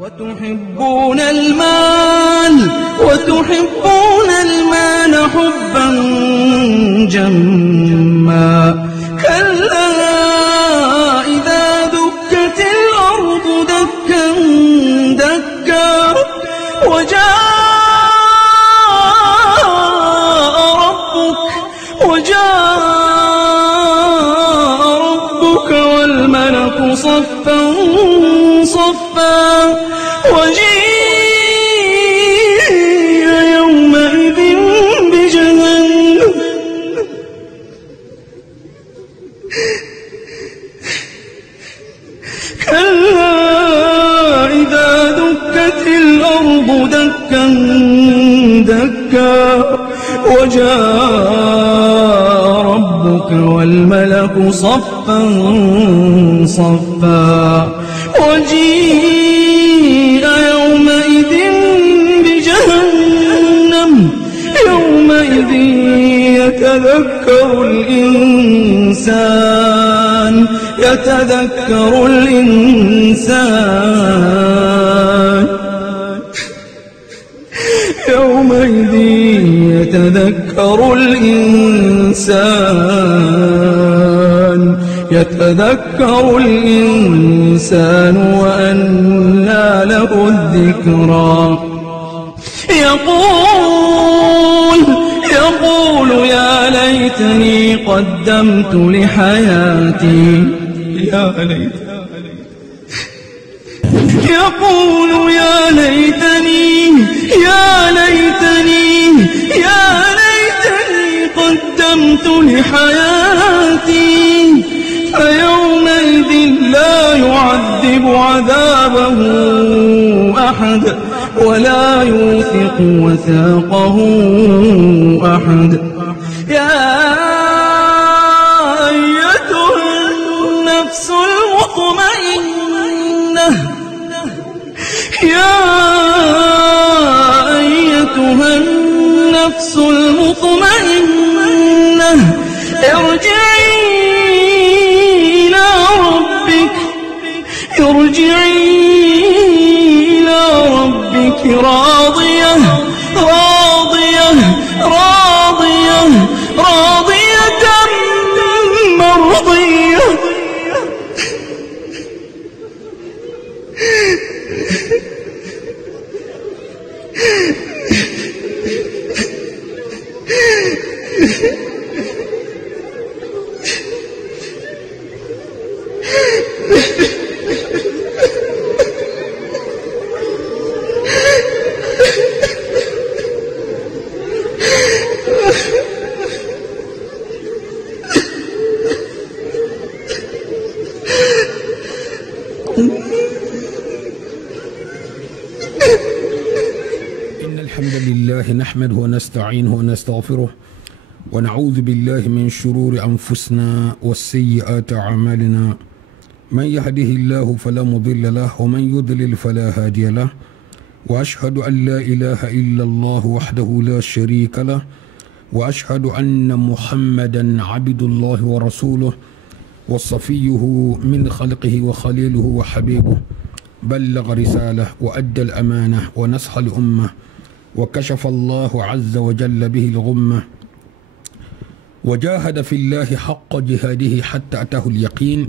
وتحبون المال حبا جما كلا إذا دكت الأرض دكا دكا وجاء ربك والملك صفا صفا وجيء يومئذ بجهنم كلا إذا دكت الأرض دكا دكا وجاء ربك والملك صفا صفا وجيء يومئذ بجهنم يومئذ يتذكر الإنسان يومئذ يتذكر الإنسان وأنى له الذكرى يقول يا ليتني قدمت لحياتي يقول يا ليتني قدمت لحياتي فيومئذ لا يعذب عذابه أحد ولا يوثق وثاقه أحد يا أيتها النفس المطمئنة ارجعي إلى ربك راضية مرضية إن الحمد لله نحمده ونستعينه ونستغفره ونعوذ بالله من شرور أنفسنا والسيئات أعمالنا من يهده الله فلا مضل له ومن يضلل فلا هادي له وأشهد أن لا إله إلا الله وحده لا شريك له وأشهد أن محمدا عبد الله ورسوله وصفيه من خلقه وخليله وحبيبه بلغ رسالة وأدى الأمانة ونصح الأمة وكشف الله عز وجل به الغمة وجاهد في الله حق جهاده حتى أتاه اليقين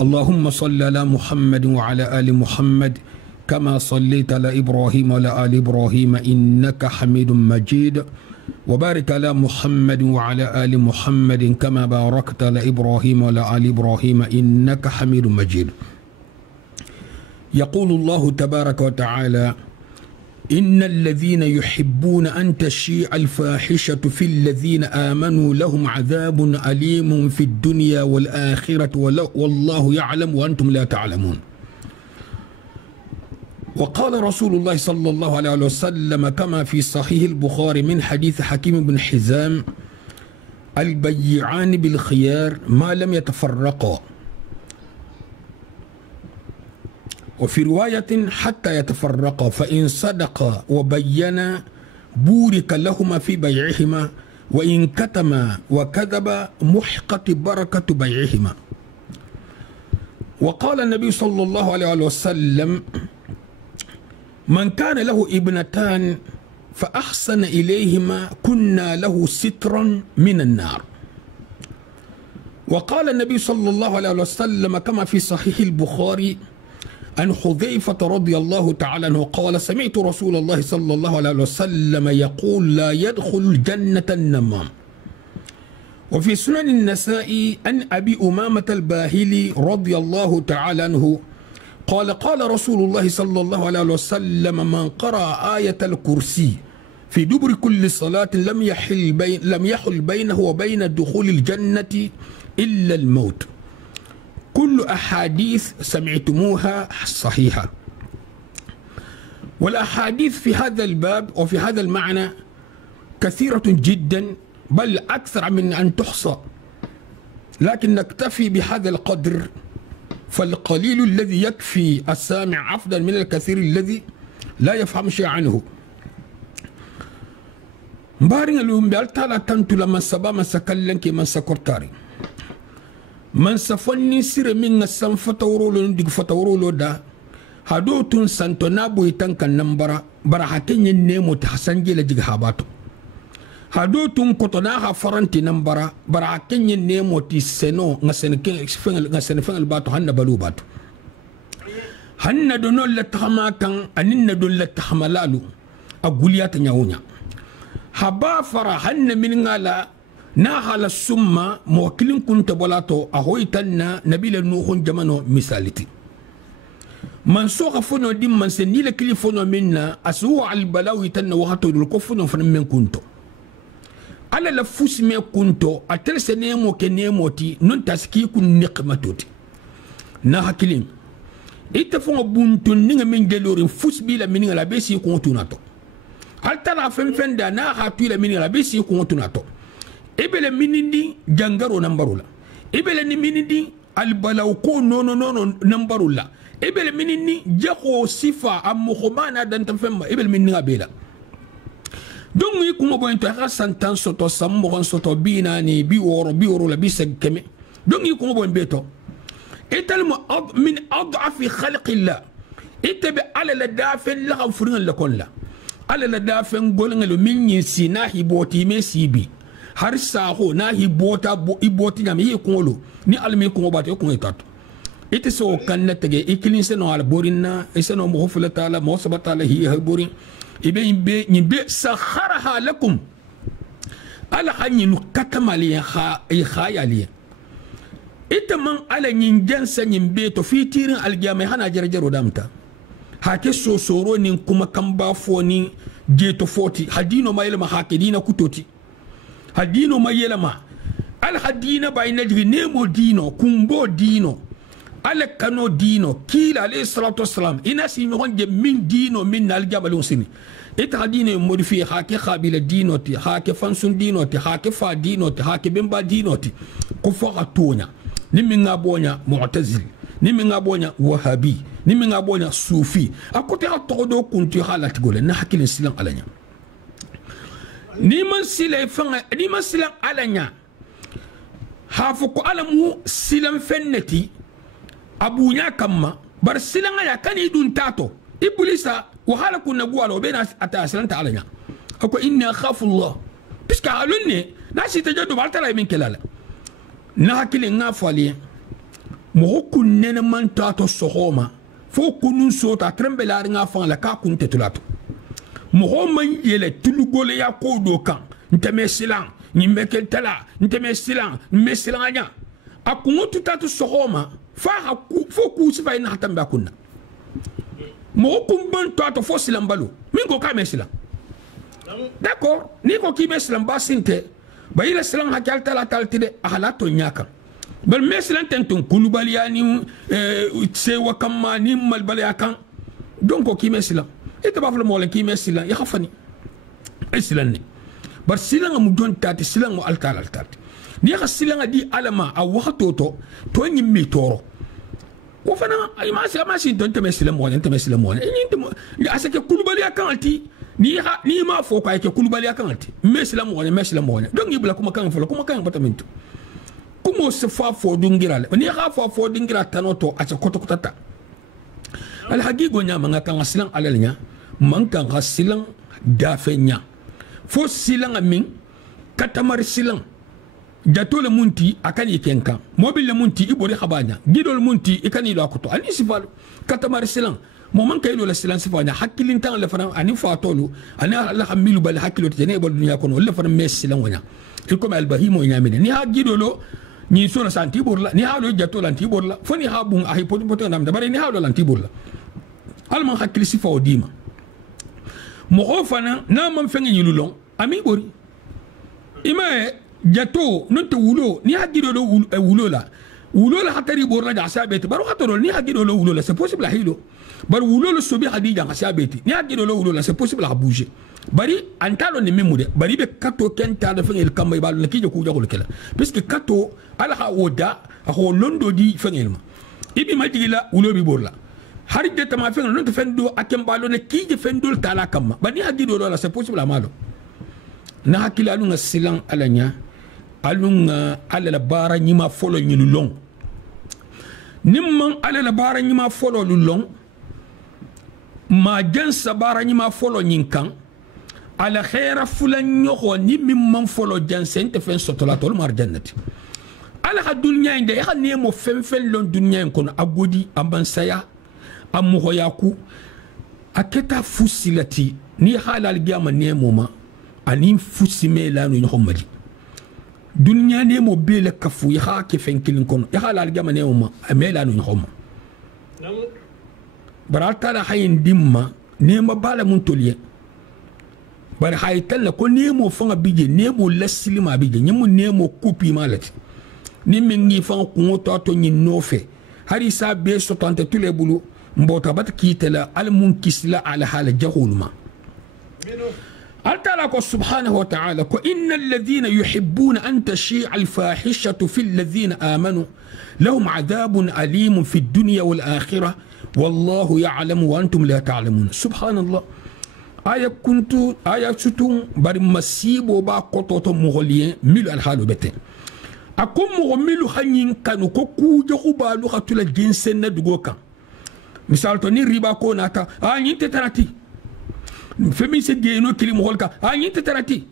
اللهم صل على محمد وعلى آل محمد كما صليت على إبراهيم وعلى آل إبراهيم إنك حميد مجيد وبارك على محمد وعلى آل محمد كما باركت على إبراهيم وعلى آل إبراهيم إنك حميد مجيد. يقول الله تبارك وتعالى إن الذين يحبون أن تشيع الفاحشة في الذين آمنوا لهم عذاب أليم في الدنيا والآخرة والله يعلم وأنتم لا تعلمون. وقال رسول الله صلى الله عليه وسلم كما في صحيح البخاري من حديث حكيم بن حزام البيعان بالخيار ما لم يتفرقا، وفي رواية حتى يتفرقا، فإن صدقا وبينا بورك لهما في بيعهما وإن كتما وكذبا محقت بركة بيعهما. وقال النبي صلى الله عليه وسلم من كان له ابنتان فأحسن إليهما كنا له سترا من النار. وقال النبي صلى الله عليه وسلم كما في صحيح البخاري عن حذيفة رضي الله تعالى عنه قال سمعت رسول الله صلى الله عليه وسلم يقول لا يدخل الجنة النمام. وفي سنن النسائي عن أبي أمامة الباهلي رضي الله تعالى عنه قال قال رسول الله صلى الله عليه وسلم من قرأ آية الكرسي في دبر كل صلاة لم يحل بينه وبين دخول الجنة إلا الموت. كل أحاديث سمعتموها صحيحة. والأحاديث في هذا الباب وفي هذا المعنى كثيرة جدا بل أكثر من أن تحصى، لكن نكتفي بهذا القدر، فالقليل الذي يكفي السامع أفضل من الكثير الذي لا يفهم شيء عنه. مبارين اليوم بيالتالا تنتو لما سبا من سكالنك من سكرتاري من سفني سير من السن فتورولو ندق فتورولو دا هادو تون سانتو نابو يتنك النمبرا برا حكين ينمو تحسن جيلا جيغ حاباتو هادو تون كتناها فرنتي نمبرا برا حكين ينمو تي سنو نسن فنل باتو هن بلو باتو هن دونو لتحما كان أنين دون لتحما لالو أقوليات نياونيا haba fara hanna min ngala na hala summa mawakilin kunta bolato ahoitan na nabila nuhun jamano misaliti man soga fono dim man se ni le kili fono minna asu al balawi tan wahato dul ko fono fana men kunto ala la fus me kunto atel se nemo ke nemoti non taski kun niqmatoti na hakilim ita fonga buntun ninga min gelorin fus bila min ngala besi ko tunato altala fen da na hatu la minira bisi ko tunato ebele minindi jangaro nambarula ebele ni minindi albalaw ko no nambarula ebele minindi jako sifa am khumana dan tamfemma ebele minni ngabela donc yi ko bo ento ha santan soto sammo soto binani bi woro la bi segkeme donc yi ko bo beto etal min adhafi khalqillah itabi ala la dafel la furin la kon la ala la dafen golngalo min yin si na hiboti me sibi har saho na hibota bo iboti ngam yi kongolo ni almi kongo bate ko etato ite so kanna tege ikilin se no ala borinna ise no mo hofla taala mo sabata la hi borin ibe be sakharaha lakum ala hanyin katamali ha khayali ite man ala nyin jansa nyin be to fitirin aljama hana jarjaro damta hake sosoro nin kuma kamba foni jeto foti hadino mayelma hake dina kutoti hadino mayelma al hadina bayna jigi nemo dino kumbo dino al kano dino kila alayhi salatu wassalam ina si ngonje min dino min al jabalun sini ita hadina modifié hake khabila dino ti hake fansun dino ti hake fa dino ti hake bemba dino ti ko fo atonya nimi ngabonya mu'tazil nimi ngabonya wahabi nimi ngabonya sufi akote atodo kunti halat gole na hakilin silan alanya ni man silan alanya hafu ko alamu silan fenneti abunya kamma bar silan aya kani dun tato iblisa wa halaku nagwalo bena ata silan ta alanya ako inni akhafu allah piska halunne nasi tajadu baltala min kelala na hakilin ngafali mo kunne man tato sohoma fo kunun sota trembelari nga fan la ka kun tetulato mo man yele tulugole ya ko do kan nteme silan ni mekel tala nteme silan mesilan anya akungu tutatu sohoma fa fo ku sifa ina hatamba kunna mo kun ban tato fo silan balo min go ka mesilan d'accord ni ko ki mesilan basinte bayila silan hakal tala taltide ahalato nyaka bal mesilan tentun kulubaliani sewa kamma ni malbaliya kan donc ko ki mesilan ita ba fala mo len ki mesilan ya khafani esilan ni bar silan mu don tati silan mu altal ni ya silan di alama a waxto to ni mi toro ko fana ay ma si don te mesilan mo ni asake kulubaliya kan alti ni ma fo ko ay ke kulubaliya kan alti mesilan mo donc ibla kuma kan fala kuma kan batamento kumo se fa fo dungira le ni ga fa fo dungira tanoto a koto kotata al hagigo nya manga kan aslan alalnya mankan ga silan dafenya fo silan amin katamar silan jato le munti akani kenkan mobil le munti ibori khabanya gido le munti ikani lo akoto ani sifal katamar silan mo man kaylo la silan sifanya hakilin tan le fana ani fatolu ani la hamilu bal hakilo tene bol dunya kono le fana mes silan wanya ilkom al bahimo nyamene ni ha gido lo ni so la santi borla ni ha lo jato la anti borla foni ha bun ahi poto nam dabare ni ha lo lanti borla al man hakili sifa odima mo fana na man fengi yululon ami bori ima jato non te wulo ni hagido lo wulo la hatari borla ja sabeti baro hatoro ni hagido lo wulo la c'est possible à hilo bar wulo lo sobi hadija ga sabeti ni hagido lo wulo la c'est possible à bouger bari antalo ni memude bari be kato kenta da fengel kamay bal na kijo ku jagol kala puisque kato ala ha woda ho londo di fengel ma ibi majigila wulo bi borla hari de tama fengel non te fendo akem balo ne kije fendol tala kamma bani hagido lo la c'est possible à malo na hakila lu ngasilan alanya alunga ala la bara nyima folo nyi long nimman ala la bara nyima folo lu long ma jansa bara nyima folo nyinkan ala khaira fulan nyoko ni mimman folo jansen te fen sotola tol mar jannati ala ha dunya inde ya ne mo fen lon dunya kono agodi ambansaya amu hoyaku aketa fusilati ni halal gama ne moma ani fusime la no nyomadi dunya ne mo bele kafu ya ha ke fenkilin kono ya halal gama ne mo amela no nyoma barata la hayin dimma ne ma bala mun toliye bar haytal ko ne mo fanga bije ne mo lasilima bije nyum ne mo kupi malati ni mingi fanga ko to nyi nofe hari sa be so tante tule bulu mbota bat kitela al mun kisla ala hala jahulma قال سبحانه وتعالى إن الذين يحبون أن تشيع الفاحشة في الذين آمنوا لهم عذاب أليم في الدنيا والآخرة والله يعلم وأنتم لا تعلمون سبحان الله آية ستون بر مسيب وبا قطوة مغليين ميل الحال بتين أكون مغميل خنين كانوا كوكو جغبا لغة الجنس ندقوكا مثال توني ربا كوناتا ينت تناتي femi se geno kili molka ayinte tarati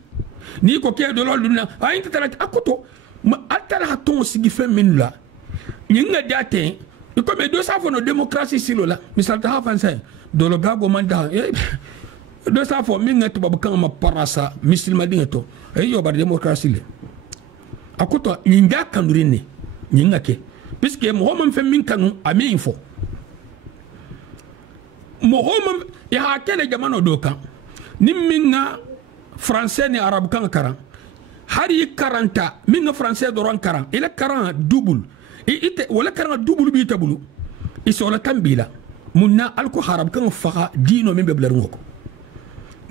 ni ko ke do loluna ayinte tarati akoto ma atala haton sigi femin la nyinga date ko be do sa fono démocratie silo la misal ta français do lo gago manda do sa fo minga to babu ma parasa musulma dingato yo bar démocratie le akoto nyinga kanurine nyinga ke puisque mo hom femin kanu ame info mohom ya hakele jamano doka nimminga français ni arab kan karan hari karanta minga français doron karan ila karan double ite wala karan double bi tabulu isola tambila munna alko harab kan faga dino min beblar ngoko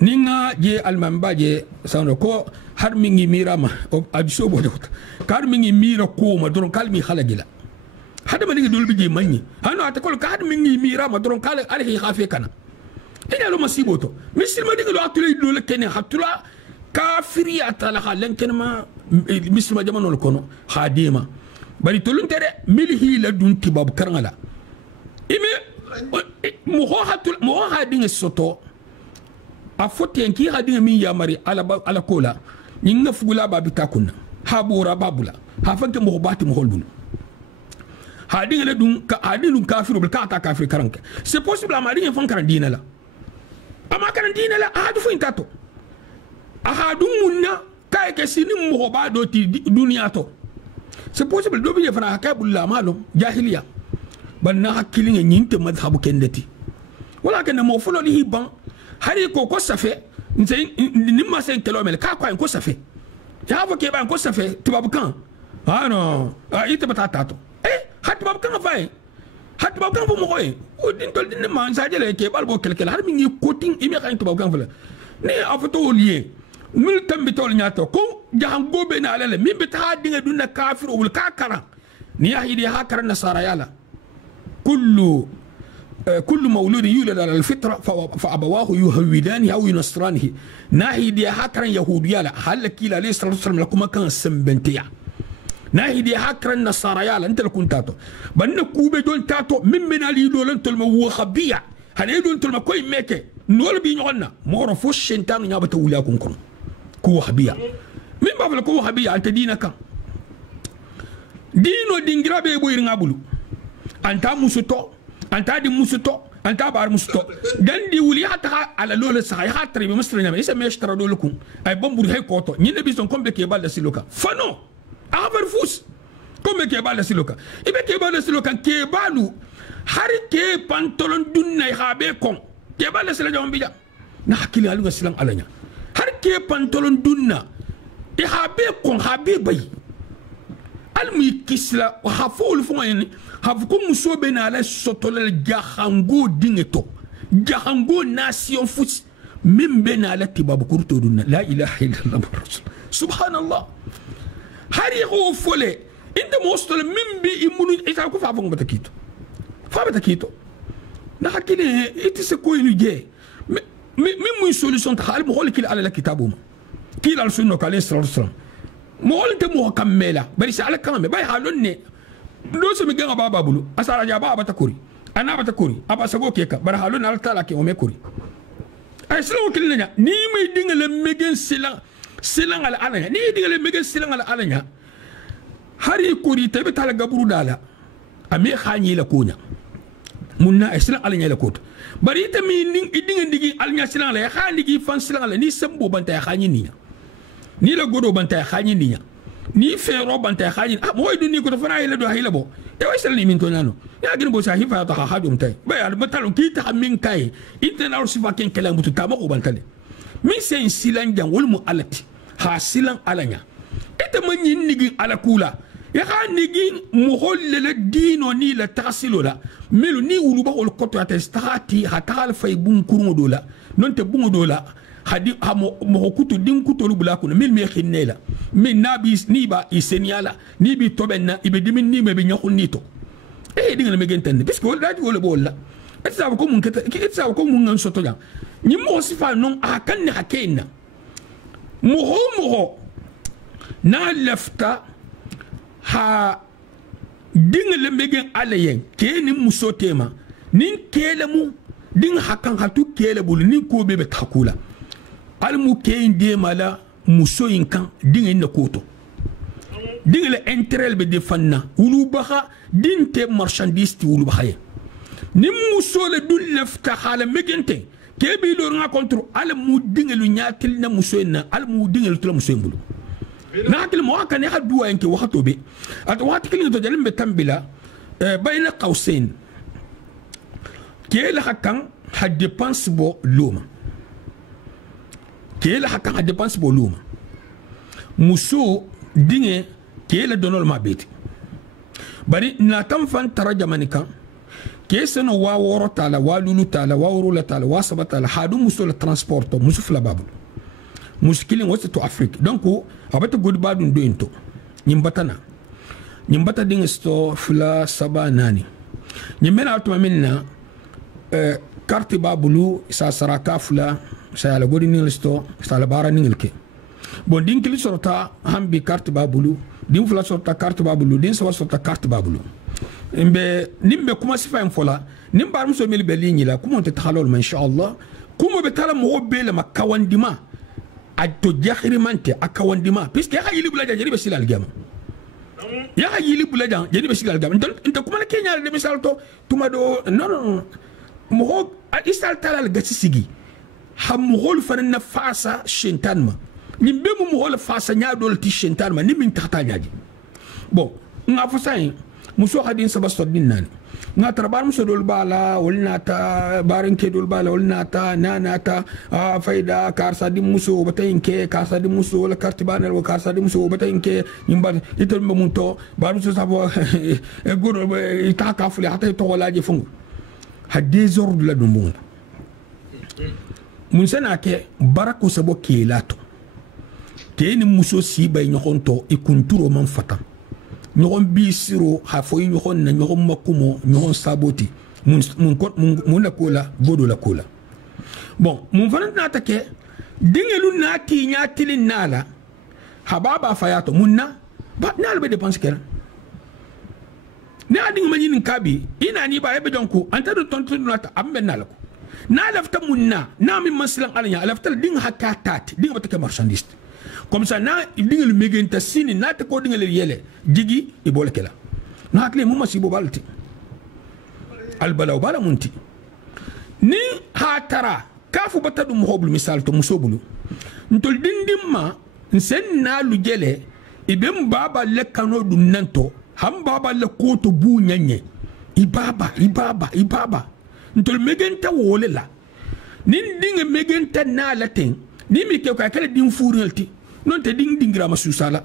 ninga je almamba je sano ko har mingi mirama abiso bodo kar mingi mira ko ma doron kalmi khalagila hada mani dul biji manyi hano atakol ka hada mingi mira ma doron kala alhi khafe kana ina lo masiboto misil ma diga lo atule dole kene hatula kafiri atala khalen kenma misil ma jamano lo kono khadima bari tolun tere milhi la dun tibab karngala ime mo hatul mo hadinga soto a foten ki hadinga min yamari ala kola ninga fugula babita kunna habura babula ha fanke mo bati mo holdul hadinga le dun ka hadinun kafiru bil ka ta kafir karanke c'est possible amari fan karan dina la ama karan dina la ahadu fu intato ahadu munna kay ke sinin mo ba do ti duniya to c'est possible do bi fana ka bulla malum jahiliya banna hakilin nyinte madhabu kendati wala kana mo fulo li ban hari ko safe nimma 5 km ka ko ko safe ya vo ke ban ko safe tubabu kan no ite batata to hat bab kan fay hat bab kan fu mo koy o din tol din man sa jele ke bal bo kelkel har mi ngi koting imi xay tubab kan fala ne afato lié mil tambi tol ñato ko jahan gobe na alale min bi ta dinga dunna kafir wul ka kara ni yahidi ha kara nasara yala كل مولود يولد على الفطرة فأبواه يهودانه أو ينصرانه ناهي هاكرا يهوديا لا هل كيلا عليه الصلاة والسلام لكم كان سمبنتيا ناهي هاكرا النصارى يا لا أنت لكم تاتو بأن كوبي دون تاتو من علي دول أنتم وخبيع هل يدون أنتم كوي ميكي nol bi ñonna mo ro fo shentan nya bata wula kun kono ko wahabiya min ba fala ko wahabiya anta dina kan dino dingira be boyir ngabulu anta musuto anta di musuto anta bar musuto dan di wuli hatta ala lolo sa ya hatra bi muslim isa me yashtara dolukum ay bamburi hay koto ni nabi son kombe ke balla siloka fano abar fus kombe ke balla siloka ibe ke balla siloka ke balu hari ke pantalon dunna habe kon ke balla sila jom bija na hakili alu silang alanya har ke pantalon dunna habe kon habe bay almi kisla wa haful fongani hafuko musobe na ala sotolel jahango dingeto jahango nation fus membe na ala tibabu kurto dunna la ilaha illallah rasul subhanallah hari ho fole inda mostol membe imunu ita ko fa fongo batakito na hakile itise ko inu je mi solution ta hal mo hol kil ala kitabuma kil al sunno kale sallallahu alaihi wasallam mo olinte mo kamela bari sa ala kamame bay halon ne do so mi ganga baba bulu asara ja baba takuri ana bata kuri aba sago keka bar halon ala tala ke o me kuri ay silo kilnya ni may dingale megen silang ala alanya ni dingale megen silang ala alanya hari kuri tabe tala gaburu dala ame khani la kunya munna ay silang alanya la kota bari tami ning idinga digi alnya silang la khani gi fan silang ala ni sembo banta khani ni ni la godo banta khani niya ni fero banta khani moy du ni ko fana ila do hayla bo e way sel ni min to nano ya gin bo sa hifa ta hadum tay bay al batalon ki ta min kay intena ro sifa ken kala mutu ta mako bantale min sen silan jang wol mu alati ha silan alanya ete man yin nigi ala kula ya ha nigi mu holle dino ni la tasilo la melu ni wulu ba wol koto ata stati ha tal fay bun kurmo dola non te bungo dola hadi mo kutu din kutu lu bula kuno mil me khinela min nabi ni ba iseniala ni bi tobenna ibe dimin ni me be nyakun nito dinga me gentande parce que wala wala bolla etsa ko mun keta etsa ko mun ngan soto jang ni mo sifa non akan ni hakenna mo na lefta ha dinga le megen alayen ke ni musotema nin kele mu din hakan hatu kele bulu nin ko be takula almu kein de mala muso kan dinga na koto dinga le intérêt be defanna wulu baxa dinte marchandise ti wulu baxaye ni muso le dul lefta hala megente ke bi do nga contre almu dinga lu ñatil na muso na almu dinga lu tula muso mbulu na hakil mo kan ya duwa enke waxato be at waxati kili to jalim be tambila bayna qausain ke la hakan ha dépense bo luma kela hakka dépense bo luma muso dinge kela donol ma beti bari na tam fan tarajamanika keseno wa woro tala wa lulu tala wa woro la tala wa sabata la hadu muso la transporto muso fla babu muskilin wasa to afrique donc abata god badun do into nyimbata dinge sto fla saba nani nyimena to minna carte babulu sa saraka fla saya la godi ningil sto sa la bara ningil ke bon din kili sorta hambi carte babulu din fula sorta carte babulu din sawa sorta carte babulu nimbe kuma sifa fola nimba muso mil belini la kuma te takhalol ma inshallah kuma be tala mo bele makawandima adto jakhiri mante akawandima puisque ya yili bulaja jeri be silal gama ya yili bulaja jeri be silal gama nta kuma na kenya de misal to tuma do non mo isal talal gatsigi hamul fanna fasa shentanma nimbe mo hol fasa nyaadol ti shentanma ni min taxta nyaaji bon nga fa say muso hadin sabasod dinnan nga trabar muso dol bala wolna ta baranke dol bala wolna ta nanata fayda karsa di muso batayinke karsa di muso wala kartibanal wa karsa di muso batayinke nimba itel mamunto bar muso sabo godo ita kafuli hatta to wala je fungu ha désordre la do monde mun sana ke barako sabo kelato ke ni muso si bay ñoxonto e kunturo man fata ñoxon bi siro ha fo ñoxon na ñoxon makumo ñoxon saboti mun la kola godo la kola bon mun fana nata ke dingelu nati ñatilin nala hababa fayato munna ba nal be dépense kera ne ading manyin kabi ina ni ba ebe donku anta do tontu nata ambe nalako na lafta munna na min maslan alanya lafta ding hakatat ding bataka marchandise comme ça na ding le megenta sini na ta ko ding le yele jigi ibole kala na hakle mu masibo balti al balaw bala munti ni hatara kafu batadu muhoblu misal to musobulu ntol dindimma nsen na lujele ibem baba le kano dun nanto ham baba le koto bu nyanye ibaba ntol megenta wole la nin dinga megenta na latin ni mi ke ka kala din furinalti non te dingra masusala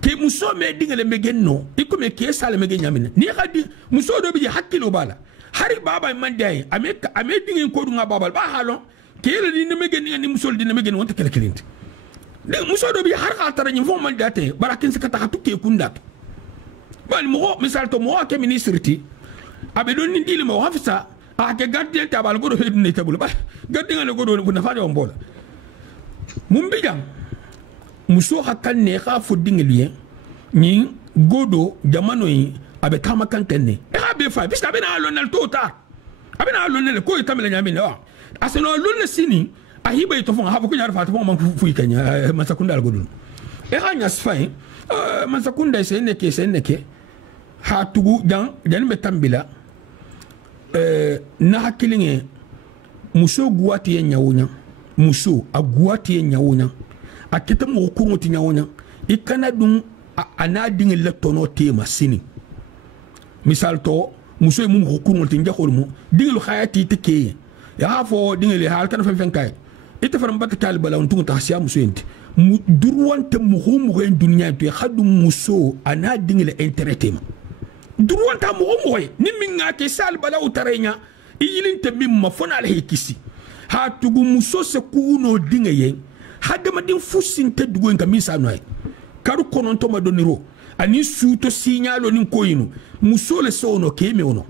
ke muso me dinga le megenno iko me ke sala megenya min ni khadi muso do bi hakkilo bala hari baba man day ame dinga ko dunga baba ba halon ke le din megenni ni muso din megenni wonta kala kilinti de muso do bi har khatara ni fo man date barakin se kata tukke kundat bal mo misal to mo ke ministre ti abe don ni dile mo hafsa ke gardien tabal go do heddu ne tabul ba gardien le go do na fa on bola mum bijam muso hakan ne ka fo dingeliye ni godo jamano yi abe kama kantenne e abe fa biska be na lonal tota abe na lonal ko itamela nyame ne aseno lonal sini ahiba to fon hafu ko nyar fa to man fu kanya masakunda go do e ha nyas fa masakunda se ne ke ha tugu jan be tambila na hakilinge muso guwati nyawunya muso aguwati nyawunya akita mo ko ngoti nyawunya ikana dun ana dinga le tono tema sini misal to muso mum ko ngoti njakhol mu dinga khayati tike ya hafo dinga le hal kan fen kay ita faram bat kal bala on tunta siya muso enti durwante mu en dunya to khadu muso ana dinga le intérêt durwanta mo ni minga ke sal bala utarenya iyilinte mimma fona al hekisi ha tugu muso se kuno dinga yen hadama din fusinte dugo en kamisa noy karu konon to madoniro ani suto signalo nin koyinu muso le sono keme ono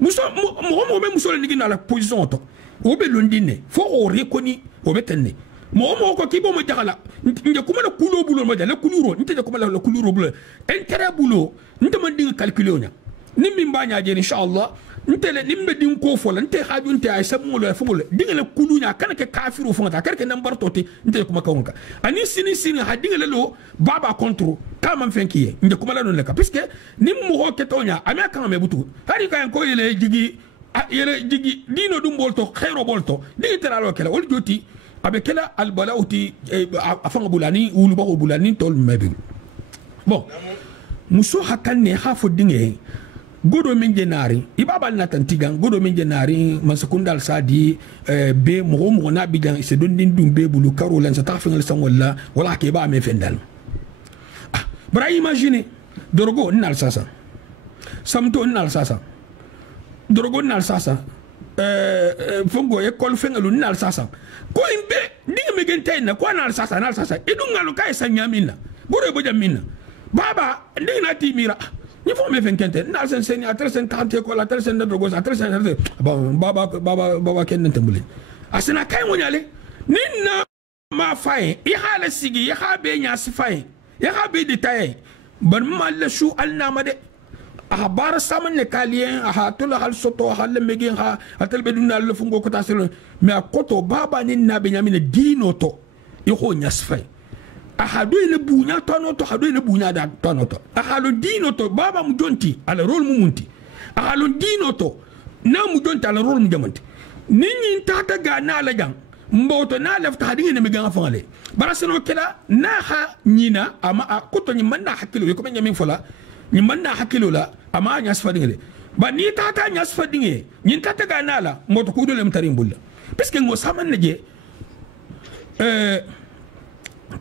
muso mo muso le nigina la position to obe londine fo o rekoni obe tenne mo ko kibo mo jagala nje kuma la kulo bulo mo jala kuluro nte kuma la kuluro bulo intérêt bulo nte man dinga calculer onya nimmi mbanya je inshallah nte le nimbe din ko fola nte haju nte ay samu lo fumo dinga la kulunya kana ke kafiru fo ngata karke nambar toti nte kuma kawonka ani sini ha dinga le lo baba kontro kama mfenkiye nje kuma la non le ka puisque nimmo ho ketonya amia kan me butu hari kan ko yele jigi dino dum bolto khairo bolto dinga teralo kala wol joti abe kala al balauti afanga bulani ulu ba bulani tol mebi bon muso hakanne hafo dinge godo min jenari ibaba na tantigan godo min jenari masakundal sadi be mo na bijan se don din dum be bulu karolan sa tafingal san wala ke ba me fendal bara imagine dorogo nal sasa samto nal sasa dorogo nal sasa fongo école fengalu nal sasa ko imbe dinga megente na ko nal sasa idungalu kay sanyamina boro bo jamina baba dinga timira ni fo me fenkente nal sen seni atel sen kante ko la tel sen drogo atel sen baba ken ntambule asena kay wonyale ninna ma fay i hala sigi ya habe nya sifay ya habe detail ban mal shu alnama de akhbar saman ne kalien ahatul hal soto hal megen ha atel be dunal fungo ko taselo me akoto baba ni na benyamine dino to yoko nyasfay ahadu ile bunya tonoto hadu ile bunya da tonoto ahalo dino to baba mu jonti ala rol mu munti ahalo dino to na mu jonti ala rol mu jamanti ninyi tata ga na la jang mboto na lafta hadinga ne megen afale baraseno kala na ha nyina ama akoto nyi manna hakilo ko benyamin fola ni manna hakilo la ama nyasfa dingale ba ni tata nyasfa dinge ni tata ga nala moto ko dole mtarim bulla parce que ngo saman je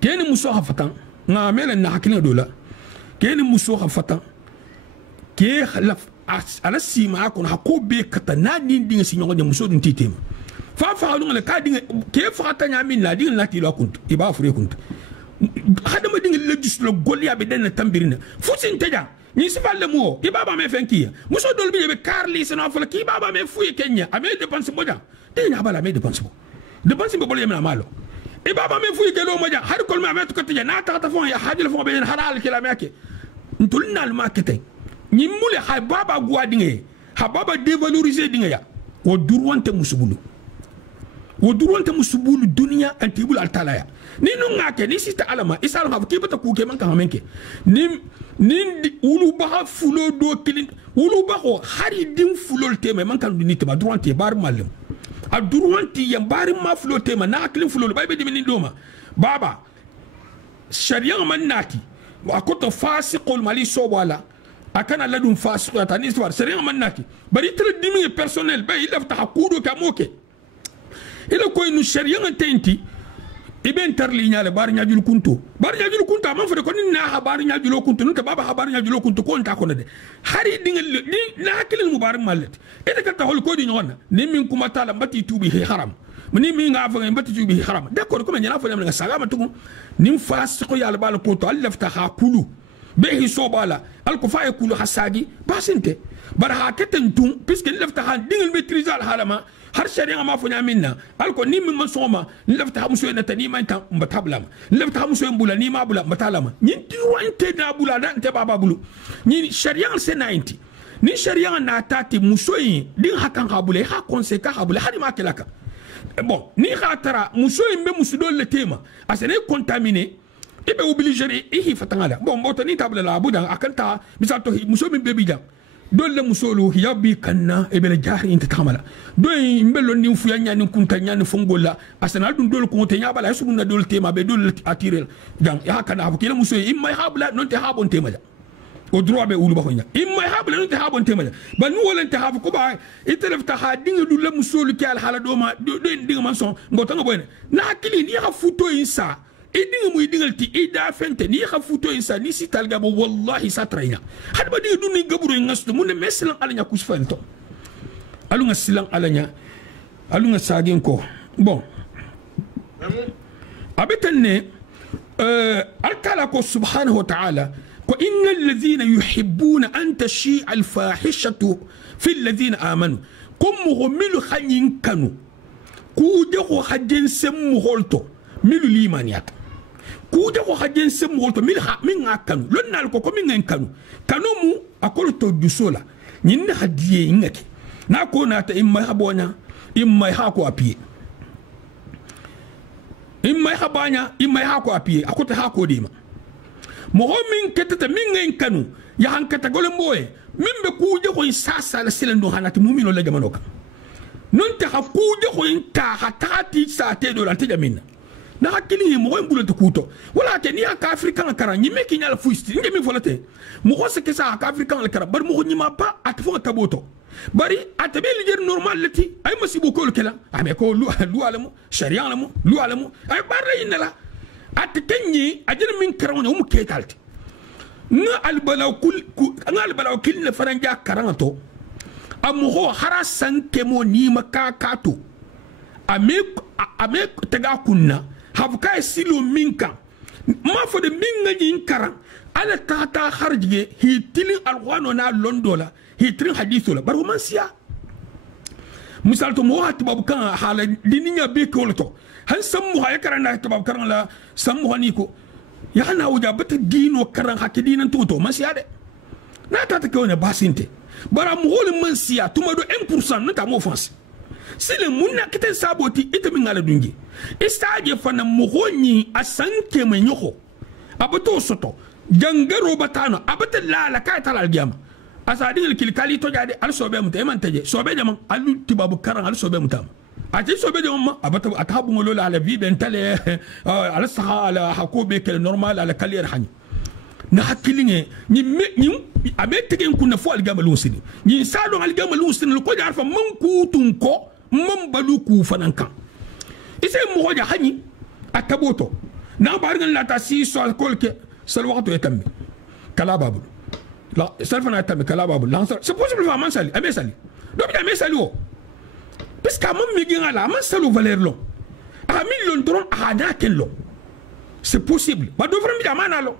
keni muso hafatan nga melen na hakilo dola keni muso hafatan ke khalaf ala sima ko hakko be kata na ni dinga si nyongo muso dun titema fa ngale ka dinga ke fata nyamin na dinga lati lo kuntu iba fure kuntu hadama dinga legis lo golia be den tambirina fusin teja ni sifalle mo ki baba me fenkiya muso dol bi be karli seno fala ki baba me fuye kenya ame dépense moja te nya bala me dépense bo bol yemna malo e baba me fuye kelo moja har kol ma met ko teja na ta fon ya hadil fon be halal kila meke ntulna al marketing ni mule ha baba gwa dinga ha baba dévaloriser dinga ya o durwante musubulu ودرون تمسبول الدنيا أن تقول التلايا نينو ناكي نسيت علما إسال غاف كيف تكوكي من كهمنك نين ولو بها فلو دو كلين ولو بها هاري دين فلو التيمة من كان نيت ما درون تي بار مالم الدرون تي يبار ما فلو التيمة ناكلين فلو باي بدي من دوما بابا شريان من ناتي وأكون فاسق المالي سوبالا akana ladum fasiqo ta ni histoire c'est rien manaki bari très dimi personnel ba il lafta hakudo kamoke ila koy nu sharia ngenti iben tarli nyaale bar nyaajul kunto man fa de ko ni na habar nyaajul kunto no ta baba habar nyaajul kunto ko nta ko de hari dingal ni na hakilin mubarak mallet ida ka tahol ko di nyonna ni min kuma tala mbati tubi haram ni mi nga fa mbati tubi haram d'accord ko men na fa dem nga sagama tugu nim fasiqo yalla bal kunto al lafta hakulu behi sobala alko fa yakulu hasagi basinte bara haketen tun puisque lefta han dingel maîtriser al halama har sharia ma fo minna alko ni min soma lefta hamso na tani man ta mbatablam lefta hamso mbula ni ma bula mbatalama ni wante na bula dan te baba bulu ni sharia c'est 90 ni sharia na tati musoyi din hakan habule ha konseka habule hadi ma kelaka bon ni khatara musoyi mbe musudol le tema asene contaminé ibe obligé ihi fatangala bon botani table la budan akanta misato muso min bebi jam dolle musolu yabi kanna ibe la jahri inta tamala do mbelo ni fu yanya ni kunta nyani fongola asana dun dol ko te nyabala subuna dol tema be dol attirel dan ya kana fu kila muso imma habla non te habon tema o droit be ulu ba honya imma habla non te habon tema ba nu wolen te hafu ko ba itelef ta ha dinga dul musolu ki al hala do ma do dinga man son ngota ngoboyne na kili ni ha futo insa idinga muy dingal ti ida fente ni xa futo insa ni si talga bo wallahi satrayna had ba dinga dunni gaburu ngastu mun meslan alanya kusfanto alunga silang alanya alunga sagen ko bon abetane alkala ko subhanahu wa ta'ala ko innal ladhina yuhibbuna an tashi'a al fahishatu fil ladhina amanu kum mu'minu khanyin kanu ku de ko hadjen sem holto milu limaniyat kude ko hajen sem wolto min ngakanu lon nal ko min ngakanu kanomu akolo to dusola nyinna hadiye ngake na ko na ta imma habonya imma ha ko apie imma habanya imma ha ko apie akota ha ko dima mo min ketata min ngakanu ya hankata gole moye min be kude ko sasa la silendo hanati mumino la jamano ka non ta kude ko ta hatati sa te do la te jamina na hakili mo ngbulo to kuto wala ke ni aka africain kara ni meki nyala fuisti nge mi volate mo ko se ke sa aka africain le kara bar mo ni ma pa at fo taboto bari atabe lijer normal lati ay masibo ko kala ame ko lu alamu sharia alamu lu alamu ay barre inala at kenyi ajir min kara mo ketalti na albalaw kul na albalaw kil ne faranja karanto amu ho harasan kemo ni makakato ame tega kunna habka silo minka ma fo de minga nyin karan ala tata harjige hi tilin alwano na londola hi trin hadithu la bar romansia misal to mo hat babkan hala dininya be ko to han sammu ha yakara na to babkan la sammu hani ko ya na wuja bata dino karan hakidinan to mansia de na tata ko ne basinte bara mo hol mansia tuma do 1% nta mo offense sile munna kiten saboti ite min ala dungi istaje fana muhonyi asanke menyoko abato soto jangaro batano abata la kay talal giyama asadi kilkali to jade al sobe muta man taje sobe jama alu tibabu karan al sobe muta ati sobe jama abata atabu ngolo ala vie bentale ala saha ala hakobe kel normal ala kalier hani na hakilinge ni abete gen kunna fo al gamal wusini ni sado al gamal wusini ko jarfa man kutun ko man baluku fanankan ise mo hoja hani akaboto na bargan la ta si so kolke sal waqtu yatammi kala babul la salfana yatammi kala babul la c'est possible fa man sali ame sali do bi ame sali o parce que man mi ginga la man salu valeur lo a million dron a da ken lo c'est possible ba do vraiment bi amana lo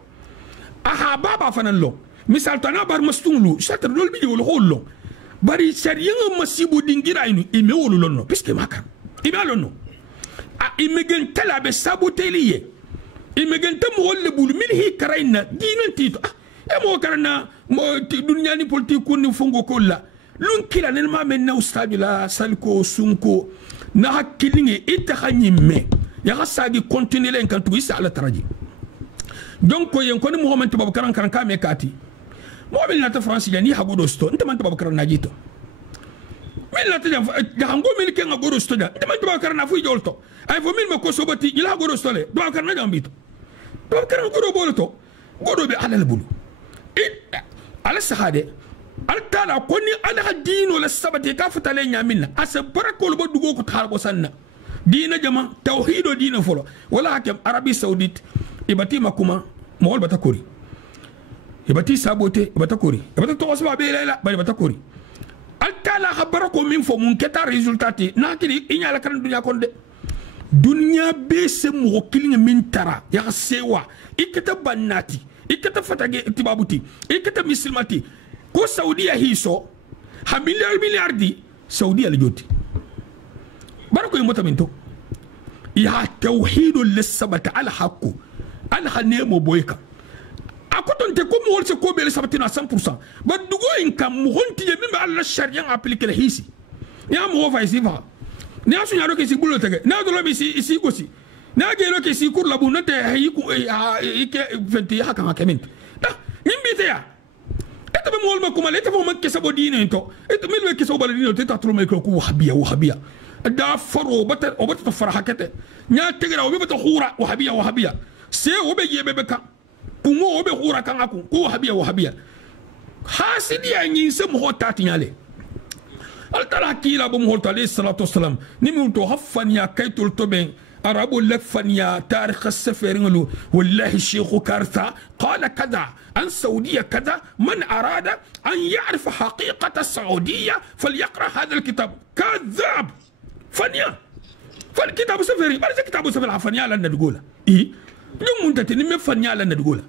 a baba fanan lo misal tana bar mastunglu chatre dol bi wol hollo bari sariyan masibu dingira inu ime wolu lonno puisque maka ime lonno a imegen talabe saboteliye imegen tam wolle bulu min hi karaina dinan tito e mo karana mo dunya ni politique ko ni fongo ko la lun kila nen ma men na ustadi la salko sunko na hakilinge ita khanyime ya gasagi continuer len kan tu isa ala taraji donc ko yen ko ni Muhammad Babakar kan ka me kati mo bil na ta France ya ni hagodo sto nta man Babakar na jito min la ta ja hango min ke ngagodo sto ja nta man Babakar na fu jolto ay fo min ma ko sobati ila hagodo sto le Babakar na jambito Babakar ngodo bolto godo be ala bulu ala sahade altala koni ala dino la sabati ka futale nyaminna asa barakol bo dugo ko tarbo sanna dina jama tawhido dina folo wala hakem Arabie Saoudite ibati makuma mo bata kori ibati sabote ibata kori ibata to wasba be lela bari bata kori altala khabara ko min fo mun keta resultati nakiri inyala kan dunya konde dunya be se mo kilinga min tara ya sewa ikata bannati ikata fatage tibabuti ikata mislimati ko Saudiya hiso ha miliardi Saudiya la joti barako yimota minto ya tawhidu lisabata al haqu al hanemo boyka akotonte ko mo wolse ko be sabatina 100% ba dugo in kam mo honti je mimba Allah sharia appliquer hisi ya mo fa isi fa ne asu nyaro ke si bulo tege na do lo bi si gosi na ge lo ke si kur la bu note hayi ko ike fenti haka hakemin da nimbi te ya eta be mo wolma kuma le te fo makke sabo dino to eta milwe ke sabo dino te ta tro me ko wahabiya da faro bata obata faraha kete nya tegra obi bata khura wahabiya se obe yebe beka pungo obe khura kan aku ko wahabiya hasidi ya nyin se mo tati nyale altala kila bo mo alayhi salatu wassalam ni mo to hafania kaytul toben arabu lafania tarikh as-safar ngulu wallahi shaykh kartha qala kada an saudiya kada man arada an ya'rif haqiqata as-saudiyya falyaqra hadha al-kitab kadhab فنيا فالكتاب سفري بس كتاب سفر فنيا لنا تقوله إيه يوم أنت تنمي فنيا لنا تقوله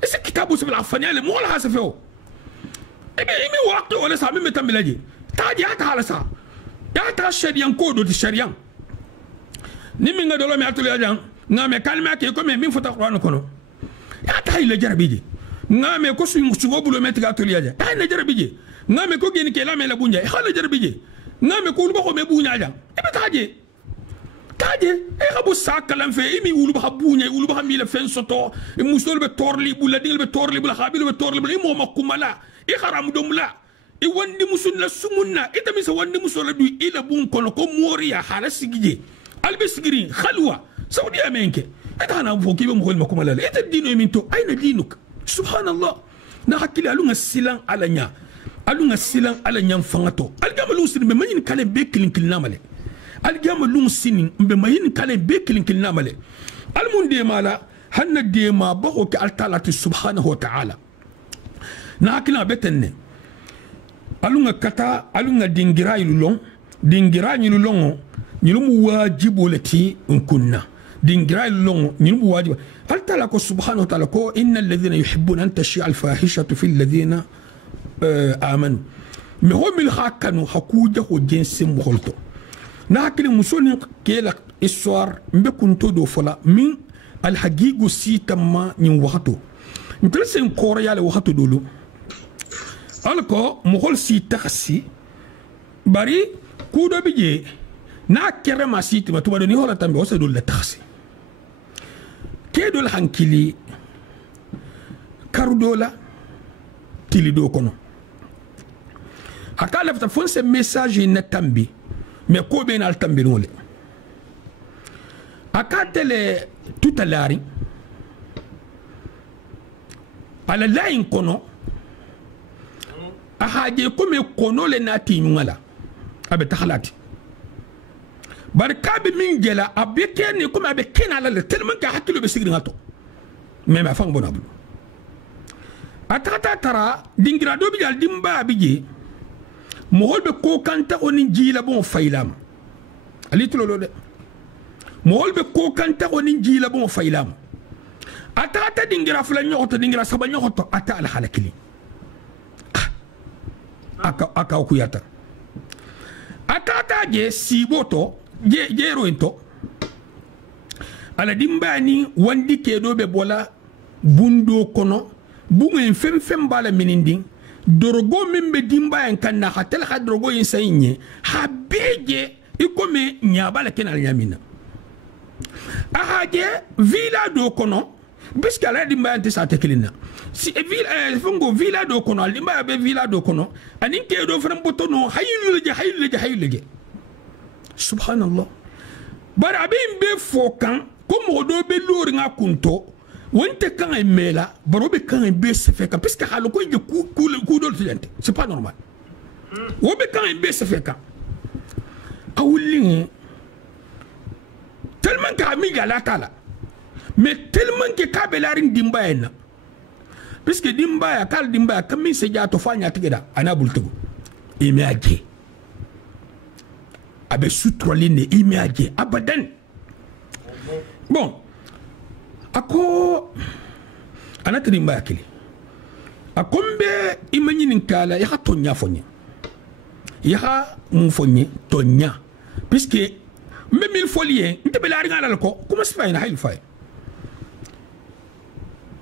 إيش كتاب سفر فنيا اللي مو لها سفيه إيه واقع ولا سامي متملجي تاجي هات على سا يا تا الشريان كودو الشريان نمي ندلو مي أتولي أجان نعم كلمة كي يكون مين فتح القرآن كونه يا تا هي لجربيجي نعم كوسو يمسوا بلو متى أتولي أجان تا هي لجربيجي نعم كوجي نكلام يلا بونجا خالد لجربيجي ngame ko lu ba ko me bunya jang e be taje e habu sakalam fe imi wulu ba bunya wulu ba mi le fen soto e musol be torli bu la dingel be torli bu la khabil be torli bu mo makumala e kharam dum la e wandi musun la sumunna e tamisa wandi musul du ila bun kono ko moriya hala sigije albe sigiri khalwa saudi amenke e tana fo ki be mo makumala e ta dino min to ayna dinuk subhanallah na hakili alunga silan alanya alunga silan ala nyam fangato algama lu sin be mayin kale be kilin namale algama lu sin be mayin kale be kilin namale almunde mala hanna de ma bako ki altala subhanahu wa ta'ala na akina betenne alunga kata alunga dingira ilulong dingira ilulong nilumu wajibu lati kunna dingira ilulong nilumu wajibu altala ko subhanahu wa ta'ala ko innal ladhina yuhibbuna an tashia al fahishatu fil ladhina amanu me ho mil hakanu hakuja ho jensim holto na hakili musoni kela histoire mbe kunto do fola min al hagigu sitamma ni wahato ntrese nkoro yale wahato dolo alko mo hol si taxi bari kudo bije na kere ma siti ma tuba do ni hola tambe o se do la taxi kedol hankili karudola tilido kono akala fta fonse message na tambi me ko be na tambi nole akatele tutalari ala line kono ahaje ko me kono le nati ngala abe takhalati barka be min gela abe kene ko abe kena la tellement ka hakilo be sigri ngato me ma fang bonablu atata tara dingira do bijal dimba bije mohol be ko kanta oni jila bon faylam ali tulolo de mohol be ko kanta oni jila bon faylam atata dingira fula nyoto dingira saba nyoto ata al halakili aka okuyata atata je siboto je roento ala dimbani wandi kedo be bola bundo kono bunga fem bala mininding dorogo membe dimba en kanna hatel ha dorogo yin sayinye ha beje ikome nyabala kenal nyamina ahaje villa do kono biska la dimba ante sa tekelina si villa fongo villa do kono dimba be villa do kono anin ke do fram botono hayyule subhanallah bara be be fokan ko modo be lori nga kunto wonte kan e mela baro be kan e be se fe kan parce que halo ko je ku do tente c'est pas normal wo be kan e be se fe kan awulin tellement que amiga la tala mais tellement que kabelarin dimbayena puisque dimbaya kal dimbaya kami se jato fanya tigeda anabultugo imeaje abe sutroline imeaje abadan bon ako anata dimbaya kili akombe imanyini kala ya tonya fonye ya mfonye tonya puisque même il faut lier nte belari ngala ko kuma sifa ina hayl fay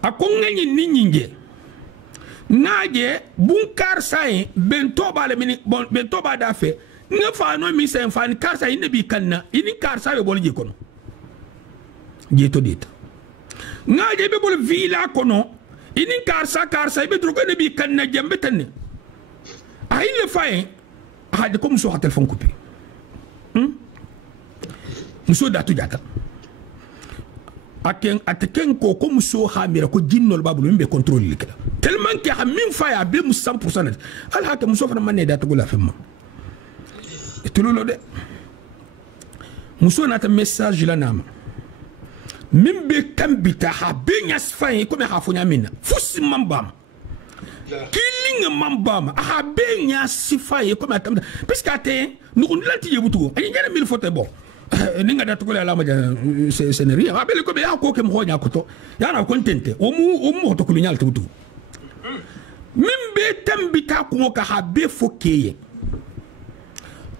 akonganyi ninyinge naje bunkar sai bento ba le mini bon bento ba da fe nga fa no mi sen fa ni kar sai ne bi kanna ini kar sai be bol je kono je to dit naje be bol villa kono ini kar sai be droga ne bi kanna jambe tanne ay le fay hade comme so hatel fon coupé muso datu jata ateken ko muso hamira ko jinnol babul mbe contrôle likala tellement que ha min faya be mu 100% al haka muso fana manne datu gola femma etulolo de muso nata message la nama min be kambita ha be nyas fay ko me ha funya minna fusi mambam killing mambam ha be nyas fay ko me tamda parce que ate nu ko lanti yebutu ay ngene mil fote bon ninga datu ko la ma c'est rien abele ko be ko ke mo nya ko to ya na contente o mu to ko nyal tutu mimbe tambita ko ka habe fokeye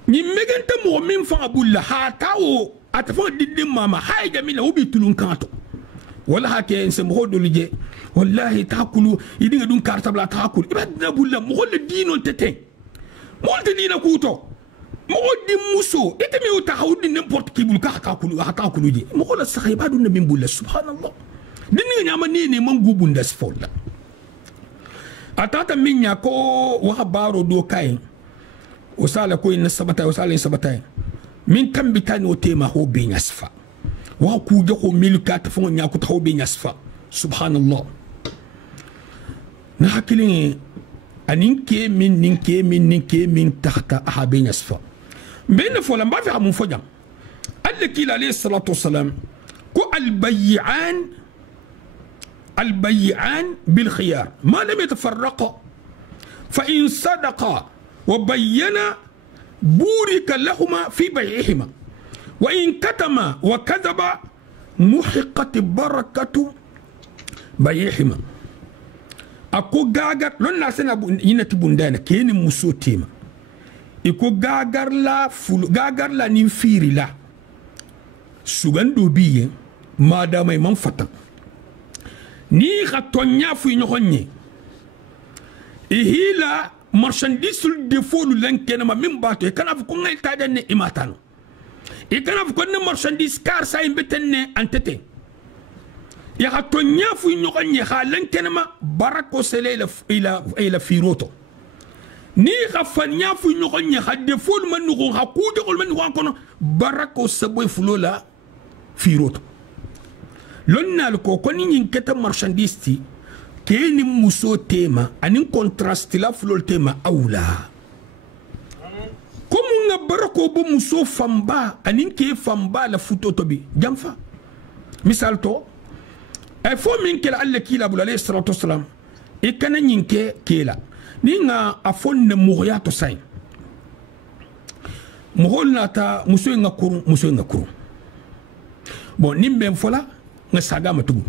ni megente mo min fa abulla ha tawo atafo didde mama hayda min obi tulun kanto wala hake se mo do lije wallahi taakulu idinga dun kartabla taakulu ibadna bulla mo le dino tete mo te dina kuto mo di muso ite mi uta hawdi n'importe qui bul ka kulu ji mo la sahiba dun min bulla subhanallah dinga nyama ni man gubunda sfolla atata minya ko wa baro do kai o sala ko in sabata o sala sabata min kam bitani o tema ho be nyasfa wa ku je ko milka ta fon nya ko ta ho be nyasfa subhanallah na hakilin aninke min tahta ha be nyasfa بين فلان ما في عم فجأة الكيل عليه الصلاة والسلام كو البيعان بالخيار ما لم يتفرقا فإن صدقا وبينا بورك لهما في بيعهما وإن كتما وكذبا محقت بركة بيعهما أكو غاغر لن ناسنا ينتي بندانا كين مسوتيما iko gagar la ni firi la sugando biye madama man fata ni khatonya fu ñoxonye ihila marchandise de folu lenkena ma min bato kana fu ko ngay tadane imatano e kana fu ko ne marchandise car sa imbetene antete ya khatonya fu ñoxonye kha lenkena ma barako sele ila firoto ni khafanya fu ñoxonya hadde fol man ko hakude ko man ko kono barako saboy fulola firoto lonnal ko koni ñin keta marchandise ti keni muso tema anin contraste la fulol tema awla komu nga barako bo muso famba anin ke famba la futoto bi jamfa misal to e fo min kala alla kila bul alayhi salatu wassalam e kana ñin ke kela ninga afonne moya to say mohol nata muso nga kuru bon nimbe fola nga saga matugu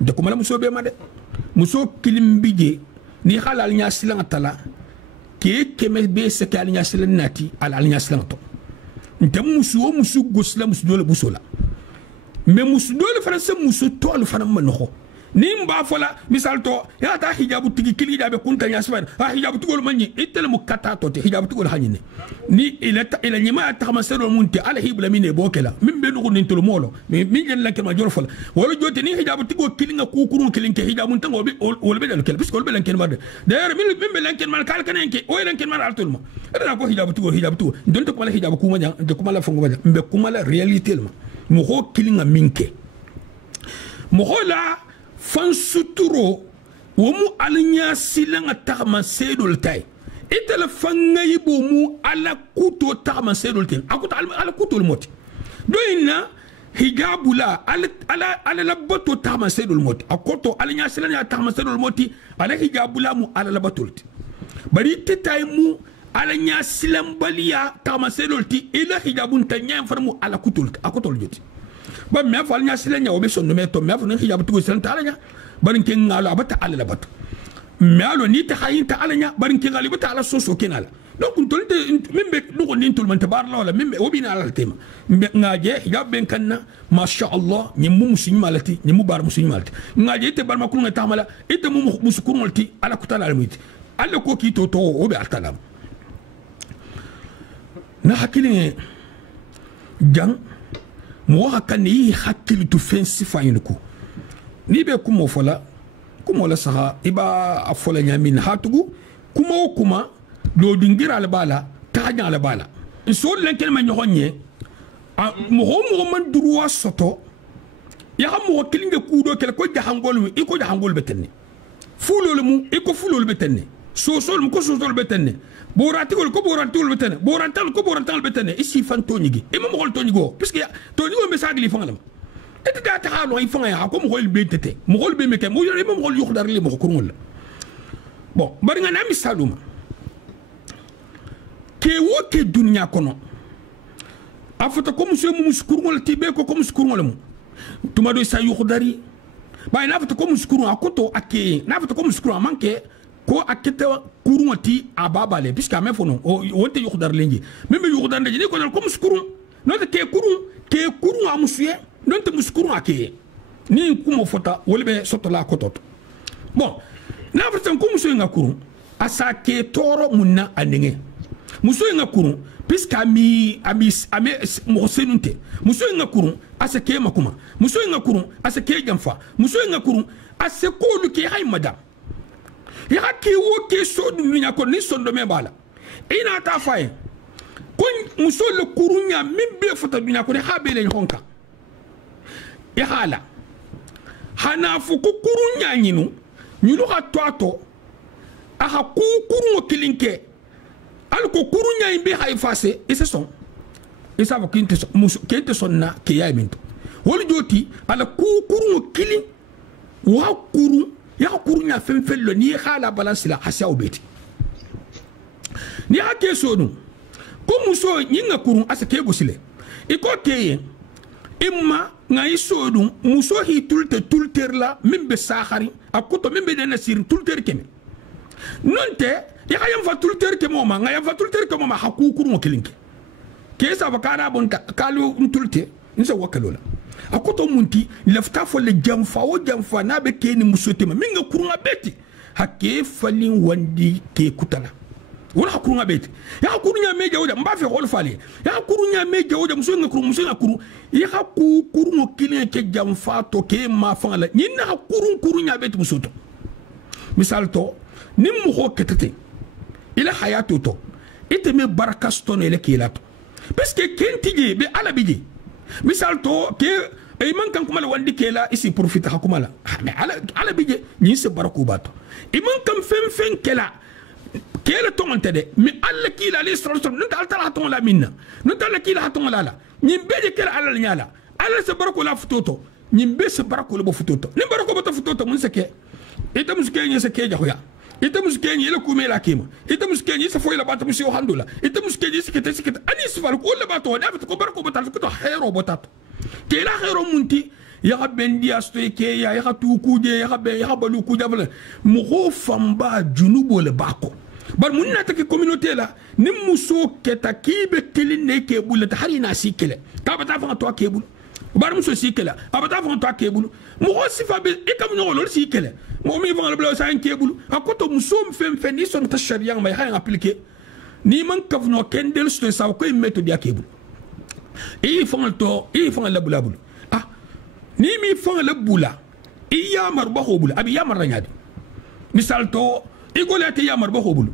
de ko mala muso be ma de muso kilimbije ni halal nya silan tala ke keme be se kal nya silan nati al nya silan to ntam musu gosla musu dole busola mais musu dole français musu tol fana manoko nimba fola misal to ya ta hijabu tigi kili da be kunta nya sfan ha hijabu tugol manni itel mu kata to te hijabu tugol hanyine ni ila nyima ta ma sero munti ala hibla mine bokela min be nugo nintul molo min jen lanke ma jor fola wala joti ni hijabu tigo kili nga kukuru kili ke hijabu tango be wol be dal kel bis ko be lanke ma de d'ailleurs min be lanke ma kal kanenke o lanke ma altulma ada ko hijabu tigo donte ko mala hijabu kuma nya de kuma la fongo ba be kuma la réalité ma mo ho kili nga minke mo hola fan suturo womu alinya silanga tagma sedul tay itala fanga yibo mu ala kuto tagma sedul tay akuta ala kuto moti doina hijabula ala labato tagma sedul moti akoto alinya silanga tagma sedul moti ala hijabula mu ala labato bari tetay mu alinya silam balia tagma sedul ti ila hijabun tanya farmu ala kutul akoto joti ba me fa nya silenya obe sonno me to me fa hijab tu sen ta alanya barin ken ngalo abata ala batu me alo ni ta hayin ta alanya barin ken ngali bata ala soso kenala donc tolde mimbe dugo nin tul man tabarla wala mimbe obina ala tema ngaje hijab ben kanna masha Allah ni mu musin malati ni mu bar musin malati ngaje te bar makul ngata mala ite mu musukun malti ala kutala almiti alla ko ki to obe altalam na hakili jang mo hakan yi hakili tu fensi fayinku ni be kumo fola kumo la saha iba afola nyamin hatugu kuma do dingira al bala taja al bala so lenkel ma nyonye mo man duruwa soto ya mo kilinge kudo kel ko jahangol iko jahangol betenne fulol mu iko fulol betenne sosol mu ko sosol betenne boratigol ko boratigol betenne borantal ko borantal betenne isi fan tonigi e mo gol tonigo puisque tonigo be sagli fangalam ete da ta lo ifanga ya ko mo gol betete mo gol be meke mo yore mo gol yukhdar li mo ko kurngol bon bari nga na misaluma ke wo ke dunya kono afata ko muso mu muskurngol tibe ko muskurngol mu tuma do sa yukhdari bay na afata ko muskurun akoto ake na afata ko muskurun manke ko akete kurungoti ababale puisque ame fono wonte yukhdar lengi meme yukhdar ni ko ko muskurun no te ke kurun amusuye non te muskurun ake ni kumo fota wolbe sotola kotot bon na afata ko muso ngakurun asake toro munna anenge muso ngakurun puisque ami mo senunte muso ngakurun asake makuma muso ngakurun asake jamfa muso ngakurun aseko luke hay madam ya ki wo ke so dunya ko ni sondo me bala ina ta faye ko muso le kurunya min be fota dunya ko ha be le honka ya hala hana fu ko kurunya nyinu ha toato aha ku kurungo kilinke al ko kurunya imbe hay face et ce sont et ça va kinte muso kinte sonna ke ya minto wol joti ala ku kurungo kilin wa kurun ya kurunya fenfen lo ni khala balance la hasa obeti ni ake sonu ko muso nyinga kurun asake gosile iko keye imma ngai sonu muso hi tulter la mimbe sahari akoto mimbe dana sir tulter keme nonte ya yam fa tulter kemo ma ngai fa tulter kemo ma hakukuru kilinke kesa bakara bon kalu tulte nsa wakalola akoto munti lafta fo le jamfa na be keni musotema minga kurunga beti hakke falin wandi ke kutala wala kurunga beti ya kurunya meja oda mbafe hol fali ya kurunya meja oda muso ngakuru ya kurungo kilin ke jamfa to ke ma fala nyina kurunya beti musoto misal to nimmu ho ketete ila hayatu to ite me barakastono ile kilato parce que kentije be ala biji misal to ke e man kan kuma la wandi kela isi profita hakumala mais ala bije ni se baraku bato e man kan fen kela kela to montede mais alla kila ali sallallahu alaihi wasallam tala to la minna no tala kila to la ni beje kela ala nyala ala se baraku la futoto ni be se baraku le bo futoto ni baraku bo to futoto mun se ke e tam se ke ni se ke jahoya ita muskeni ile kumela kima ita muskeni se foi la bata musio handula ita muskeni se kete ani se fal ko la bata wala ko barko bata ko hero botat ke la hero munti ya bendi asto ke ya tu kuje ya balu kuje bala mo ho famba junubo le bako bar munna ta ke communauté la nim muso keta kibe kelin ne ke bulle ta harina sikele ta bata fa to ke bul bar muso si kele abata fon to akebulu mo ho sifa be e kam no lol si kele mo mi fon la sa akebulu akoto muso mfem fe ni son ta sharia may ha appliquer ni man kaf no kendel sto sa ko méthode akebulu e fon la bulabulu ah ni mi fon la bula e ya mar ba hobulu abi ya mar ranyade misal to e golate ya mar ba hobulu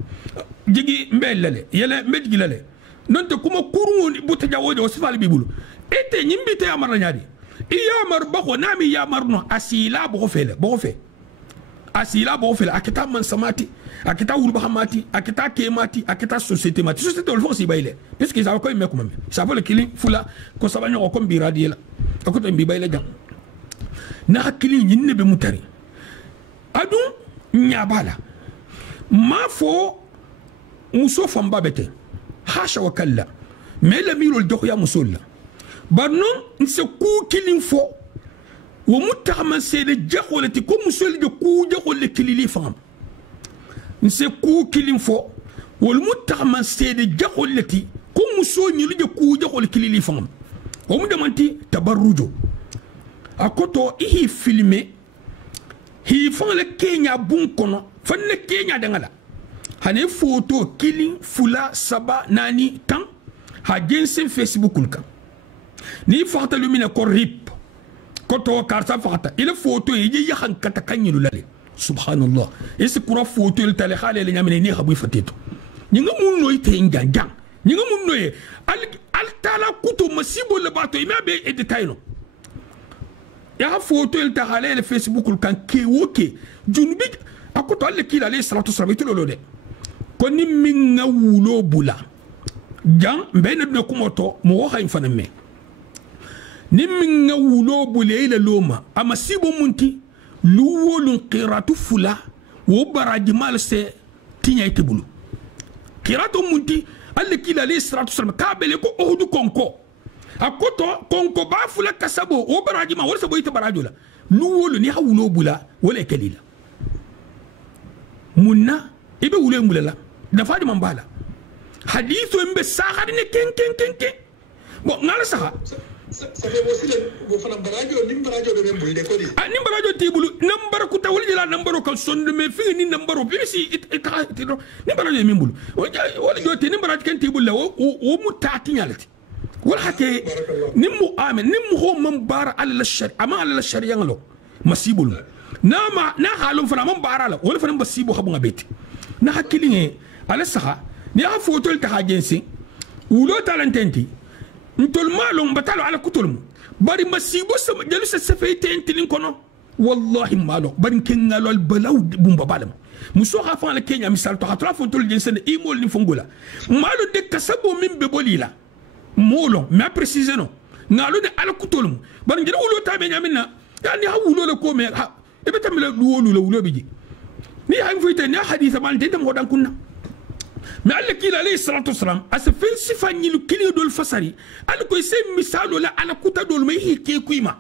jigi mbellale yele medgilale non te kuma kurun buta jawoje o sifal bibulu ete nyimbite ya mar ranyade e ya mar ba ko nami ya mar no asila bo fele asila bo fele akita man samati akita wulba hamati akita kemati akita société mati société le fonsi bayle puisque ça va ko me kuma ça va le killing fula ko sabanyo ko mbira diela ko to mbi bayle jam na killing nyinne be mutari adu nyabala ma fo muso famba bete hasha wa kalla mais la miro le doya musolla barnon nse ku killing fo wo mutama sede jaxolati ko musol de ku jaxol kilili fam nse ku killing fo wol mutama sede jaxolati ko muso ni de ku jaxol kilili fam o mu demanti tabarrujo akoto ihi filmé hi fon le Kenya bun kono fan le Kenya dangala hane photo killing fula saba nani tan ha gensen Facebook kulka ni fakta lumina ko rip koto karta fakta ile photo yi yahan kata kanyilu lale subhanallah isi kura photo il tale khale le nyamene ni habu fateto nyinga munno ite nganjang nyinga munno e al tala kuto masibo le bato imabe e detayno ya photo il tale le Facebook kan kewoke junbi akoto alle kila le salatu sabiti lolode koni minga wulo bula jang mbene duna kumoto mo waxa infana me ni minga wulo bule ila loma ama sibo munti luwolun qiratu fula wo baraji mal se tinya itibulu qiratu munti alle kila le salatu sabiti kabele ko ohudu konko akoto konko ba fula kasabo wo baraji ma wala sabo ita barajo la luwolu ni hawulo bula wala kalila munna ibe wulo mbula dafa di mambala hadithu mbe sahari ne ken bon ngala saha ça fait aussi le fana barajo nim barajo de membul de ko di nim barajo tibulu nambaro ku tawli la nambaro kan sonde me fi ni nambaro bi si ni barajo membul wala joti ni barajo ken tibul la o mutati nyalati wala hake nimu amen nimu ho mambara ala shari ama ala shari yangalo masibul nama na halum fana mambara la wala fana basibu habu ngabeti na hakilinge ala saha ni a fotol ta hajensi ulo talententi ntol malum batalo ala kutulum bari masibo sama jalu se sefete entilin kono wallahi malo bari kengalo al balaw bumba balam muso hafa ala Kenya misal to hatra fotol jense ne imol ni fongola malo de kasabo min be bolila molo mais préciser non ngalo de ala kutulum bari ngir ulo ta be nyamina yani ha ulo le ko me ha e betam le ulo biji ni ha fuite ni hadith mal de mo dan kunna mais alla kila alayhi salatu wassalam asa fen sifani lu kili dol fasari alla koy se misalo la ala kuta dol may hike kuima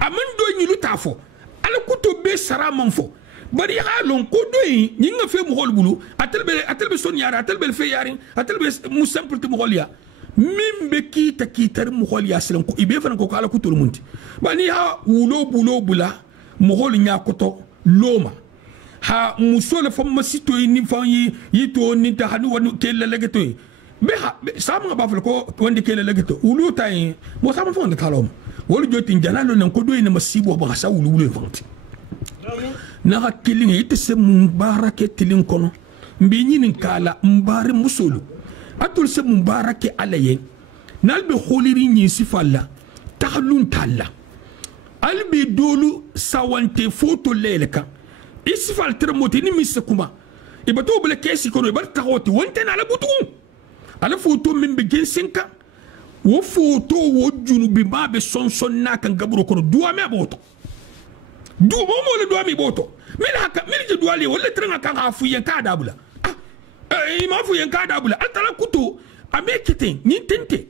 aman do ni lu tafo ala kuto be sara manfo bari halon ko doyi ni nga fe mo hol bulu atelbe son yara atelbe fe yari atelbe mu simple to mo holiya mimbe kita mo holiya selan ko ibe fan ko ala kuto munti bani ha wulo bula mo hol nya koto loma ha musole fam sito ni fanyi yito ni ta hanu wonu kele legeto be ha sama ba fal ko wonde kele legeto ulu tay mo sama fon de talom wolu joti jalalo nan ko doyna masibo ba sa ulu ulu fanti na hakili ngi te se mubarake tilin kono mbi nyinin kala mbare musolu atul se mubarake alaye nalbe kholiri nyi sifalla tahlun talla albi dolu sawante foto leleka isfal termoti ni misakuma ibato bele kesi kono ibar taxoti wonte na la butu ala foto min be gensenka wo foto wo junubi ma be sonson na kan gaburo kono duwa me aboto du mo le duwa mi boto mel haka mel je duwa le wala trenga kan afu yen ka dabula ma fu yen ka dabula altala kuto ame kete ni tente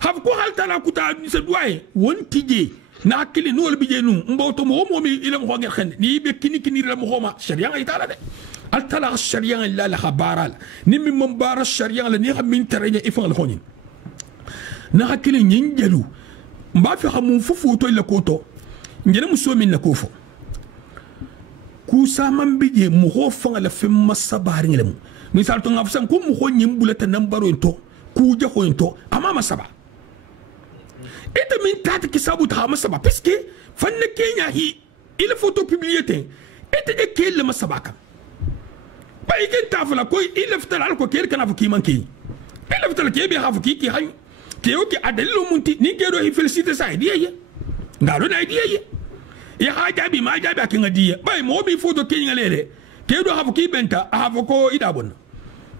hab ko altala kuta ni se duwa wonti je na kili no bi je nu mboto mo mi ilam ho ngel xen ni be kini la mo xoma sharia ay tala de al tala sharia la la khabaral ni mi mbara sharia la ni xam min tarenya ifal xonin na kili ñin jelu mba fi hamun fufu to illa koto ngene muso min na kofo ku saman bije mu ho fanga la fem masabari ngelemu misal to ngafsan ko mu ho nyim bulata nambaro to ku je ho to ama masaba eta min tata kisabu ta masaba puisque fanne kenya hi il photo publier eta de kelle masabaka ba ikin tafala ko il ftal al ko kel kana fuki manki il ftal ke bi hafu ki han ke yoki adallu munti ni ke do hi felicite sa diye ngaro na diye ya haja bi ma jabi akin diye ba mo bi photo ke ngalele ke do hafu ki benta hafu ko idabon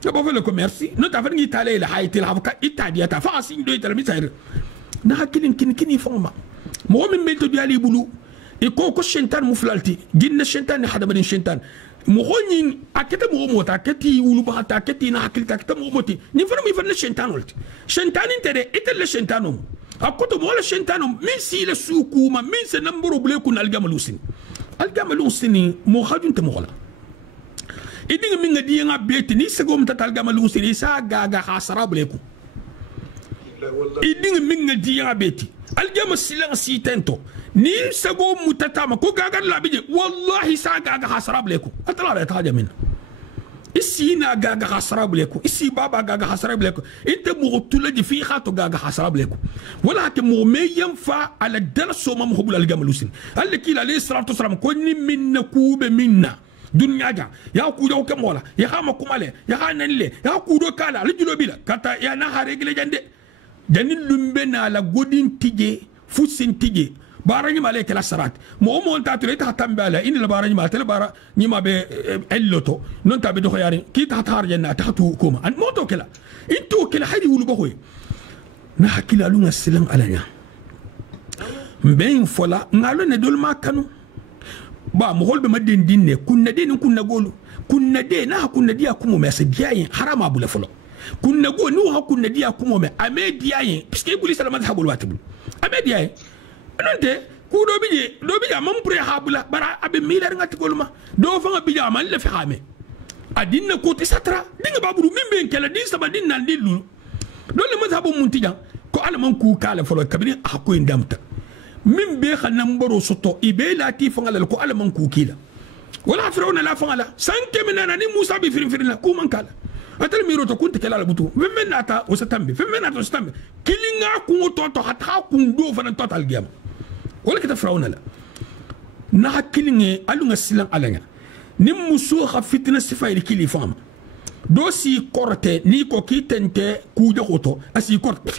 to ba le commerce no ta fa ngi tale la haytil hafu ka itadia ta fa sin do ital misayr na hakilin kini fama mo min belto bi ali bulu e ko shentan muflalti ginna shentan hada badin shentan mo honin akete mo mota aketi wulu ba ta aketi na hakilta akete mo moti ni fa mi fa na shentan ulti shentan intere itel shentanum akoto mo la shentanum min si la sukuma min se namboro bule kun algamalusin mo hadun te mo la idinga min ngadi nga beti ni segom ta algamalusin isa gaga khasara bule ku idinga min ngadi nga beti aljama silang si tento ni sago mutatama ko gaga labije wallahi sa gaga hasrab leku atala la taja min isi na gaga hasrab leku isi baba gaga hasrab leku inte mugtula di fi khato gaga hasrab leku walakin mo me yanfa ala darso mam hubul aljamalusin allaki la alayhi salatu wasalam ko ni minna kube minna dunya ja ya ku do kam wala ya hama kumale ya hananle ya ku do kala lijulo bila kata ya na haregle jande janin lumbe na la godin tije fusin tije barani male kala sarat mo ta ture ta tambala in la barani ma tele bara ni ma be elloto non ta be do khayari ki ta tar janna ta tu kuma an moto kala into kala hadi wulu bahoy na hakila lunga silang alanya mben fola ngalo ne dol ma kanu ba mo holbe ma den dinne kunna den kunna golu kunna de na kunna dia kumo me se biayin harama bula folo kunna go nu ha kunna dia kumo me ame diayin puisque buli sala madhabul watibul ame diayin nonte ku do bija mam pre habula bara abe milar ngati golma do fa bija man le fi xame adina ko te satra dinga babulu mimbe kala din sama din nan dilu do le madhabu muntijan ko ala man ku kala folo kabiri akko ndamta mimbe xanam baro soto ibe lati fa ngala ko ala man ku kila wala firawna la fa ngala sanke menana ni musa bi firin la ku man kala atal miro to kunti kala butu femenata o satambe femenata o satambe kilinga ku to hatta ku ndo fa na total gem wala kita firawna la na kilinge alunga silan alanga nim muso kha fitna sifairi kili fama do si korte ni ko kitente ku de khoto asi korte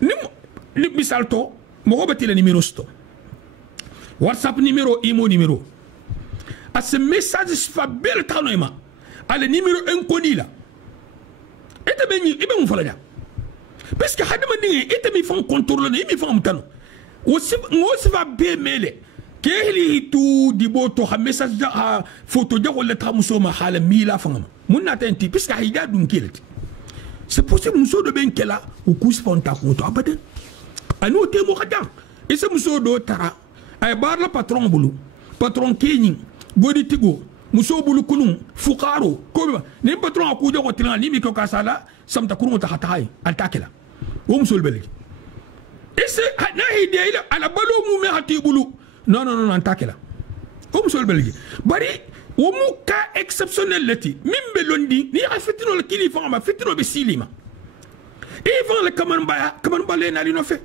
nim misalto mo hobati la numero sto whatsapp numero imo numero as message fa bel tanoima ala numero inconnu la eta beni ibe mu fala ja parce que hadama dingi eta mi fon contrôle ni mi fon mutano o va be mele kehli tu di boto ha message da photo ja wala ta muso ma hala mila fangama munna tenti parce que hida dun kelati c'est possible muso do ben kela o kus fonta ko to abadan anu te mo khadam et ce muso do tara ay bar la patron bulu patron kenyi godi tigo muso bulu kunum fuqaro ko ni patron ko jogo tiran ni mi ko kasala samta kurun ta hatay altakela wo muso belgi ese na hide ila ala balu mu me hati bulu non altakela wo muso belgi bari wo mu ka exceptionnel lati mimbe londi ni afetino le kilifa ma fetino be silima e van le kaman ba le na li no fe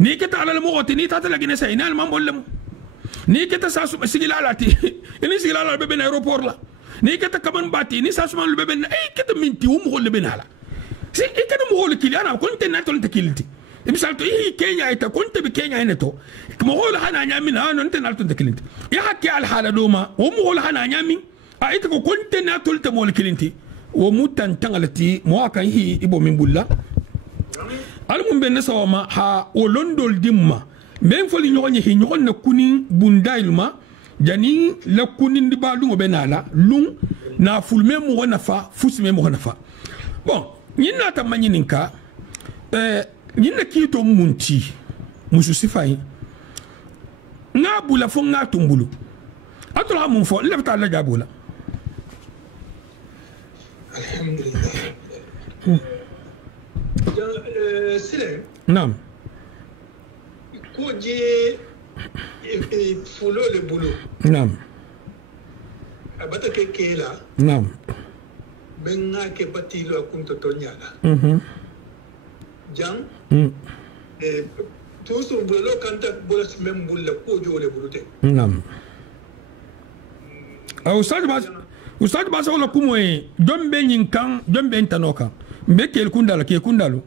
ni keta ala mo wote ni tata la gine say na ma mbollem ni keta sasu sigila lati ni sigila la bebe na aéroport la ni keta kaman bati ni sasu man le bebe na e keta minti wo mo le bebe na la si e keta mo le kili ana konte na tol te kiliti e misal to e Kenya ita konte be Kenya ene to mo hol hana nyami na non te na tol te kiliti ya hakki al hala doma wo mo hol hana nyami a ita ko konte na tol te mo le kiliti wo mutan tangalati mo akan hi ibo min bulla almum ben sawama ha o londol dimma men foli nyogoni hi nyogon na kunin bundailuma jani la kunin di ba lungo benala lung na fulme mo wona fa fusme mo wona fa bon nyina ta manyininka nyina kito munti musu sifai nga bula fo nga tumbulu atola mun fo lefta la jabula alhamdulillah Sile naam ko je fulo le bulo naam abata ke kela naam benga ke batilo kunto tonyala jang toujours bulo kanta bulo même bulle ko jole bulute naam ustad ba sawla kumoy dombe nyinkan dombe intanoka mbe kel kundala ke kundalo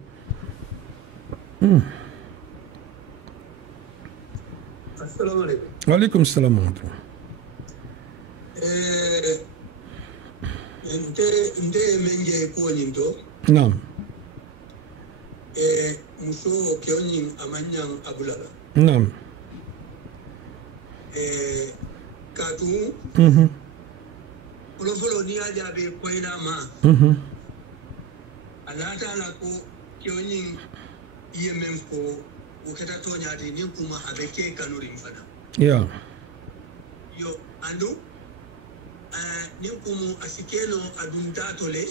assalamu alaikum wa alaikum assalam wa rahmatullah nte menje ko nyinto naam muso keonin amanyang abulala naam katu folo ni aja be koina ma alata la ko keonin yemen ko o keta to nyaati ni kuma abeke kanuri mfana yeah yo andu ni kumu asikeno adundato le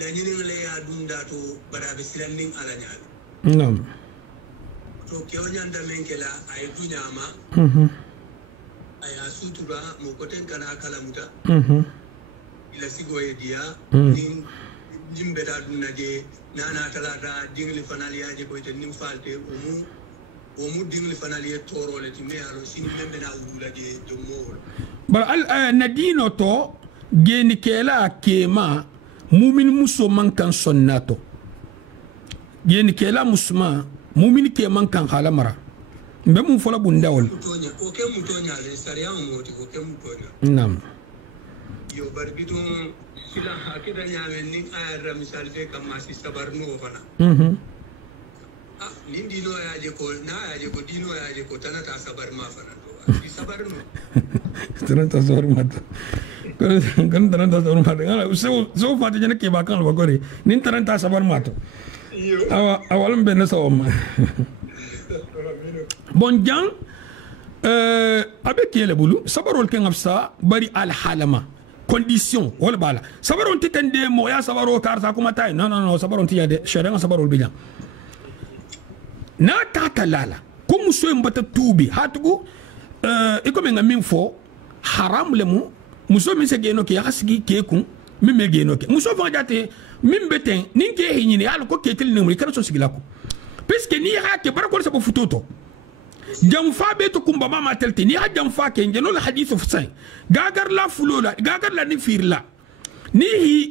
la nyingle adundato barabe silanding ala nyaali naam to keonyanda menkela ay dunyama ay asutura mo koten kana kala muta ila sigo e dia ning jimbe da dunnaje nana talata dingli fanaliaje ko iten nim falte o mu dingli fanaliye torole ti me alo sin membe na udulaje do mol bar al nadino to geni kela kema mumin muso man kan sonnato geni kela musma mumin ke man kan halamara mbe mun fola bundawol o ke mutonya le sariya moti o ke mutonya nam yo barbitum sila hakida nyamen ni ayra misal fe kam masi sabarno fana nin dino yaje ko na yaje ko dino yaje ko tanata sabar ma fana di sabarno tanata sabar ma kan tanata sabar ma ngala so fati jene ke bakan lo gore nin tanata sabar ma to awalam ben so ma bon jang avec yele bulu sabarol ke ngafsa bari al halama condition wala bala sabaron titende mo ya sabaro karta kuma tay non sabaron tiyade shari'a sabarol bijan na tata lala ko muso mbata tubi hatugo iko menga minfo haram lemu muso min se geno ke hasigi ke kun min me geno ke muso fa jate min beten nin ke hinyini ala ko ketel ne muri kana so sigilako puisque ni ha ke barakol sa bo futoto jamfa be to kumba mama telti ni ha jamfa ke ngeno la hadithu fsay gagar la fulola gagar la ni firla ni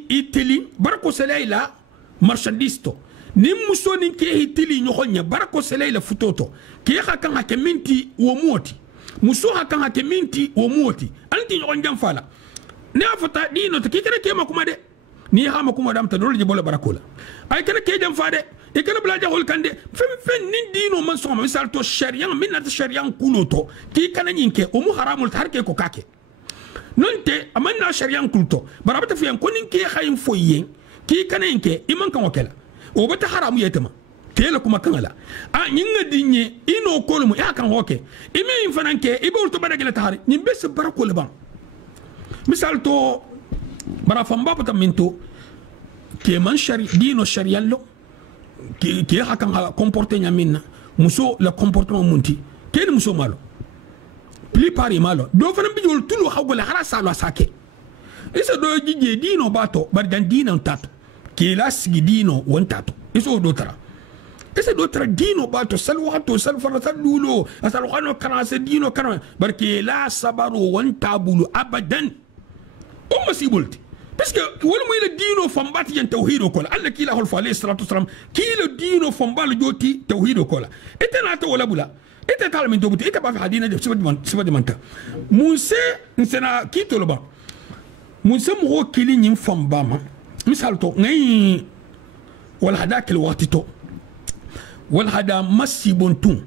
iteli barako selaila marchandisto ni muso ni ke hitili nyonya barako selaila futoto ke hakan hake minti wo moti muso hakan hake minti wo moti anti nyon jamfa la ni afata dino to kikere ke makuma de ni ha makuma dam ta dole je bola barakola ay kana ke jamfa de e kana blaja hol kande fem nin dino man so misal to sharia min na sharia kuloto ki kana nyinke o mu haramul tarke ko kake nonte amanna sharia kulto barabata fiyan ko nin ke khayin foyen ki kana yinke iman kan wakela o bata haramu yetama tela kuma kangala a nyinga dinye ino kolmu ya kan hoke ime infananke ibe urto badagela tahari nyimbe se barakol ban misal to bara famba pata minto ke man shari dino sharia lo ke hakan comporter nyamina muso la comportement munti ken muso malo pli pari malo do fana bijol tulu hawgola harasa lo sake isa do jije dino bato bar dan dino tato ke la sigi dino won tato iso do tara isa do tara dino bato salwato salfara salulo asalwano kana se dino kana bar ke la sabaru won tabulu abadan o masibulti parce que wala moy le dino fambati yan tawhido kola alla kila hol fa alayhi salatu wasalam kila dino fambal joti tawhido kola etena to wala bula ete tal min tobuti ete ba fi hadina de sibadi manta musa nsena kito loba musa mo kili nyim fambama misal to ngay wal hadak al waqtito wal hada masibuntum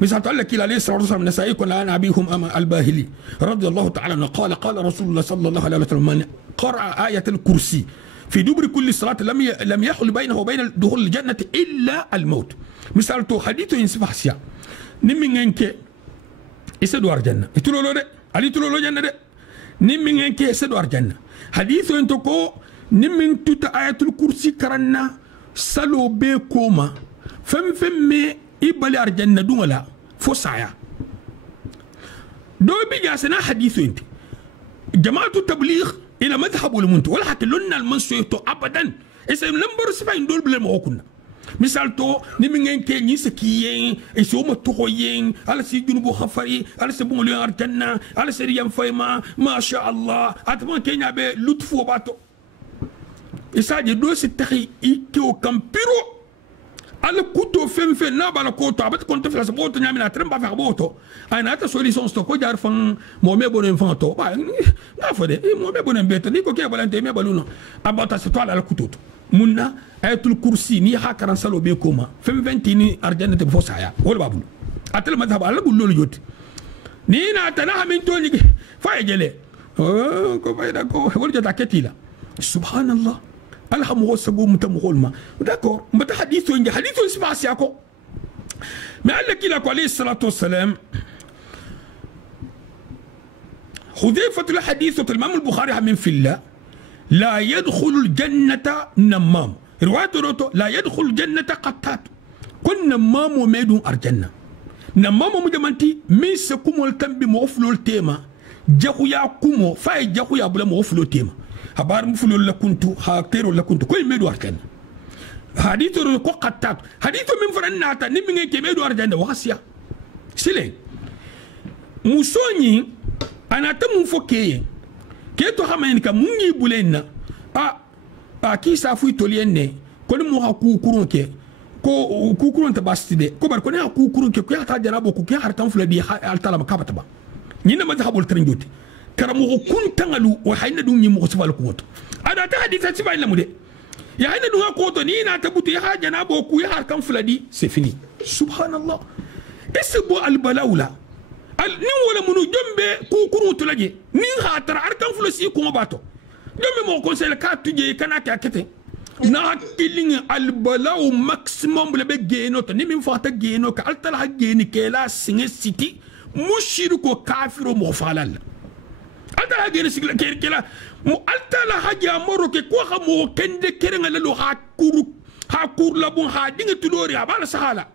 مثال قال لك عليه الصلاه والسلام نسائكم عن ابيهم الباهلي رضي الله تعالى عنه قال قال رسول الله صلى الله عليه وسلم من قرأ آية الكرسي في دبر كل صلاة لم يحل بينه وبين دخول الجنة إلا الموت مثال تو حديث ينسفح سيا نمين انك يسدوار جنة يتلو له ده علي تلو له جنة ده نمين انك يسدوار جنة حديث انتو كو نمين توتا آية الكرسي كرنا سلو بكوما فم مي ibali arjanna dungala fo saya do bi jasana hadithu inti jama'atu tabligh ila madhhabu al-munt wala hakilunna al-mansuto abadan ese lambar sifa indol bile mo kunna misal to ni mi ngeen ke ni sekiyen e so ma to yen ala si junubu khafari ala se bon le arjanna ala se riyam fayma ma sha Allah atman kenya be lutfu bato isa je do si taxi ke o kampiro ala kuto fem na bala ko to abat kon to flas boto nyamina tremba fa boto ana ta solution sto ko jar fan mo me bonen fan to ba na fode mo me bonen beto ni ko ke balante me baluno abata se to ala kuto munna ayatul kursi ni hakaran salo be koma fem 20 ni arjanna te fosaya wala babul atel madhab ala bul lolu joti ni na tana min to ni fa jele ko bayda ko wol jota ketila subhanallah alhamu sabu mutamulma d'accord mata hadithu ngi hadithu sifasi yako mais alla kila ko alayhi salatu wassalam حذيفة الحديث الإمام البخاري من في الله لا يدخل الجنة نمام رواية روتو لا يدخل الجنة قتات كن نمام وميدون أرجنة نمام مجمانتي من سكوم التنبي مغفلو التيمة جاكو يا كومو فاي جاكو يا بلا مغفلو التيمة هبار مفلو لكنتو هاكتيرو لكنتو كل ميدو أرجنة حديث روتو قتات حديث من فرناتا نمي كميدو أرجنة وغسيا سيلين موسوني أنا تمو فوكي keto hamayen ka mungi bulenna a ki safu itolienne ko mo ha ku kurun ke ko ku kurun ta bastide ko bar ko ne ha ku kurun ke ko ya ta jarabo ko ke har tan fuladi al talama kabata ba ni na madhabul trinjoti karamu kun tangalu wa hayna dum ni mo sifal ko to ada ta hadisa sifa illa mude ya hayna dum ko to ni na tabutu ya ha janabo ku ya har kan fuladi c'est fini subhanallah isbu al balawla nin wala munu jombe ku kuru tulaje nin hatara arkan fulosi ko bato jombe mo conseil ka tuje kana ka kete na killing al balaw maximum le be geno to ni min fata geno ka altala ha geni ke la singe city mushriku kafiro mo falal altala ha geni sigla ke la mu altala ha jamoro ke ko ha mo kende kerenga le lo ha kur la bon ha dinga tulori abala sahala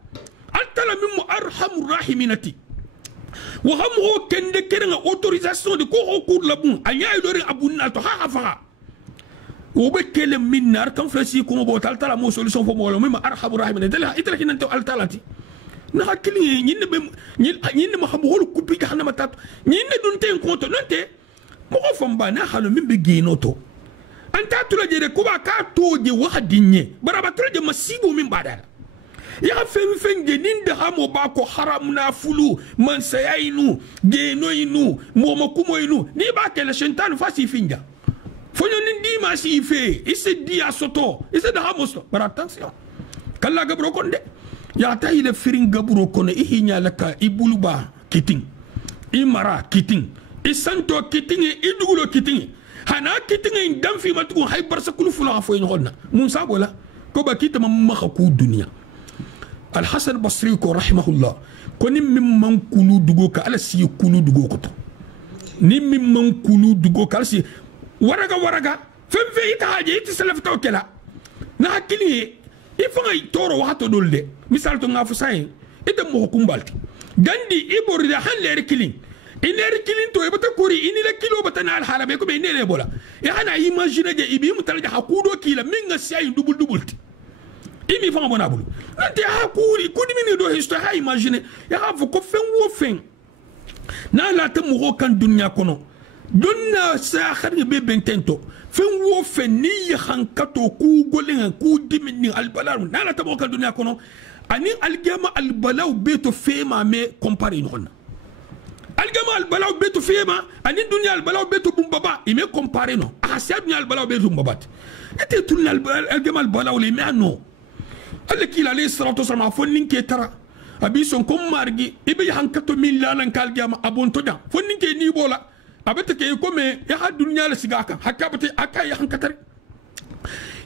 altala min mu arhamur rahiminati وهم هو كند كرنا autorisation de ko cour la bon anya idori abunna to ha fa وبكلم من نار كم فلسي كوم بوتال تلا مو solution fo mo ma arhabu rahim dala itala kinanto altalati na hakili ñin ma xam hol coupi jahannama tat ñin dun ten ko to nonte mo ko famba na halu min be geno to anta tula jere ko ba ka toje wahadinye baraba tula je masibu min badala ya fen geninda hamo ba ko haram na fulu man sayainu genoinu mo kumoinu ni ba ke le shentan fasi finja fonyo ndi ma si fe ise dia soto ise da hamo so bar attention kala gabro konde ya tayile firin gabro kono ihinya laka ibuluba kiting imara kiting isanto kiting idugulo kiting hana kiting ndam fi matu hay barsa kulu fula fo yonna mun sabola ko ba kitama makha ku dunya الحسن البصري رحمه الله كوني ممن كلو دغوك على سي كلو دغوك ني ممن كلو دغوك على سي ورغا فم في تاجي تسلف توكلا ناكلي يفغي تورو واتو دولدي مثال تو ngafo say ida mo kumbalti gandi ibor da han le rekilin ine rekilin to ebata kori ini la kilo batana al halabe ko be ne bola ya ana imagine je ibi mutalja hakudo kila minga say dubulti imi fa bona bulu nante ha kuri kudi mini do histo ha imagine ya ha ko fen wo fen na la ta mo kan dunya kono donna sa khari be bentento fen wo fen ni hankato ku golen ku dimini al balar na la ta mo kan dunya kono ani al gama al balaw beto fema me compare no al gama al balaw beto fema ani dunya al balaw beto bumbaba ime compare no asa dunya al balaw beto bumbabat ete tun al gama al balaw le mano Allah kila alayhi salatu wasallam fonnin ke tara abison kom margi ibe hankato min lalan kalgama abonto da fonnin ke ni bola abata ke ko me ya ha dunya la sigaka hakka bata aka ya hankatar